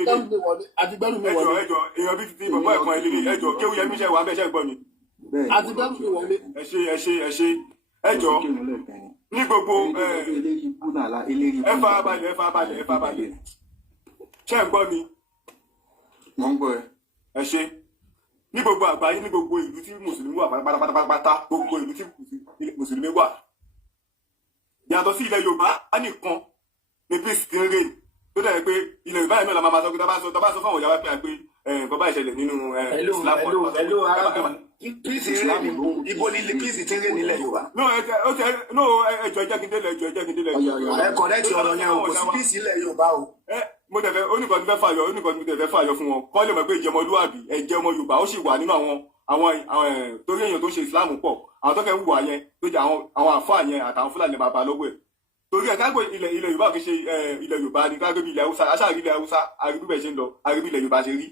lè dé àtìgbẹ́rù mi wọlé ẹjọ́ èèyàn bí ti bọ̀bọ̀ ẹ̀kan ẹlẹ́lẹ́ ẹjọ́ kéwúyẹmí ṣe wà bẹ́ẹ̀ ṣe gbọ́ ni. àtìgbẹ́rù mi wọlé. ẹ ṣe ẹjọ́ ní gbogbo ẹ fà balẹ̀ ṣe ń gbọ́ mi. mo ń gbọ́ ẹ. ẹ ṣe ní gbogbo àgbáyé ní gbogbo ìlú tí mùsùlùmí wà pátápátá gbogbo ìlú tí mùsùlùmí wà yàtọ̀ sí ilẹ̀ Yorùbá á nìkan ní peace ti ń rè tó dẹ̀ pé ilẹ̀ Yorùbá yẹn náà la máa sọ pé tá bá sọ fáwọn ìyá wa pé nǹkan bá ìṣẹ̀lẹ̀ nínú Islam. Hello arákùnrin peace ti ń rè ní ibo ní peace ti ń rè nílẹ̀ Yorùbá. no ẹjọ́ ẹjẹ́ kí n délẹ̀. ẹ kọ̀rẹ́tì ọ̀rọ̀ yẹn o kò sí peace ilẹ̀ Yorùbá o. mo tẹ̀fẹ́ oníkan tí fẹ́ fàyọ fún wọn kọ́ lè mọ̀ pé ìjẹmọlúwàbí ẹ̀jẹ̀ ọmọ Yorùbá ó sì wà nínú àwọn torí èèyàn tó ṣe Islam pọ̀ àwọn tó kẹ́ wùwà yẹn tó jẹ́ àwọn àfáà yẹn àtàwọn Fúlàní bàbá lọ́wọ́ ẹ̀ torí ẹ̀ kágbé ilẹ̀ Yorùbá kì í ṣe ilẹ̀ Yorùbá ni kágbé ilẹ̀ Haúsá aṣáájú ilẹ̀ Haúsá àríbí bẹ̀ ṣe ń lọ àríbí ilẹ̀ Yorùbá ṣe rí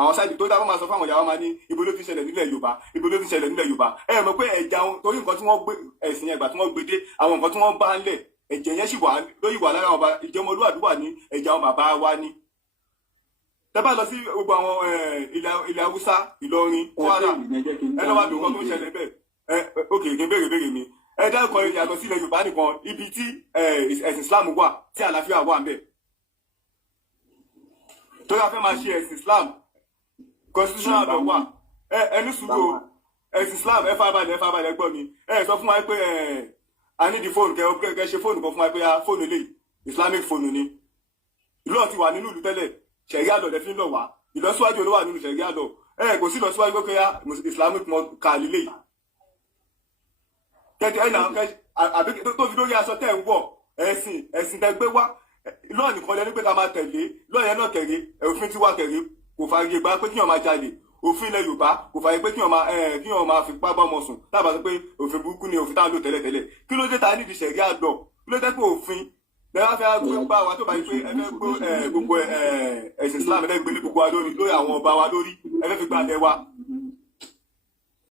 àwọn sáàdì tó dábọ́ máa sọ fáwọn ìyàwó máa ní ibo ló ti ṣẹlẹ̀ nílẹ̀ Yorùbá ẹ mọ̀ pé ẹ̀jẹ̀ àwọn torí nǹkan tí wọ́n gbé ẹ̀sìn ẹgbà tí wọ́n gbé dé àwọn nǹkan tí wọ́n bá ń lẹ̀ ẹ̀jẹ̀ yẹn sì wà lóyìn wà lára àwọn bàbá ìjọmọlúwàbí wà ní ẹ̀jẹ̀ àwọn bàbá wa ní. tẹ́ bá lọ sí gbogbo àwọn ilẹ̀ Haúsá Ìlọrin Kwara ẹ lọ́wọ́ àdùn kan tó ń ṣẹlẹ̀ bẹ́ẹ̀ ok kí n béèrè mi ẹ dárúkọ yàtọ̀ sí ilẹ̀ Yorùbá nìkan ibi tí ẹ̀sìn Islam wà tí àlàáfíà wà ń bẹ̀ tó yà fẹ́ máa ṣe ẹ̀sìn Islam constitutional law wà ẹni sùúrù ẹ̀sìn Islam ẹ farabalẹ̀ gbọ́ mi sọ fún wa pé a ní di fóònù kẹ ṣe fóònù kan fún wa pé fóònù lè Islamic fóònù ni ìlú ọ̀tí wà nínú ìlú tẹ́lẹ̀ ṣẹ̀ríà lọ lẹ́fín lọ wá ìlọsíwájú olówà nínú ṣẹ̀ríà lọ kò sí ìlọsíwájú pé Islamic kà lílé kẹtẹ àbí tó fi lórí aṣọ tẹ́ ń wọ̀ ẹ̀sìn tẹ́ gbé wá lọ́ọ̀ nìkan lẹ́nu pé ká máa tẹ̀lé lọ́ọ̀ yẹn náà kẹ̀rí òfin tí wá kẹ̀rí kò fààyè gbà pé kíyàn máa jalè òfin ilẹ̀ Yorùbá kò fààyè pé kíyàn máa fipá bá ọmọ sùn tábà sọ pé òfin burúkú ni òfin táwọn lò tẹ́lẹ̀tẹ́lẹ̀ kí ló dé ta nídìí ṣẹ̀rí àdọ̀ kí ló dé pé òfin lẹ́wọ́n fẹ́ gbé bá wa tó bá yí pé ẹ fẹ́ gbé gbogbo ẹ̀sìn Islam ẹ fẹ́ gbé ní gbogbo wa lórí àwọn ọba wa lórí ẹ fẹ́ fi gbà lẹ́ wa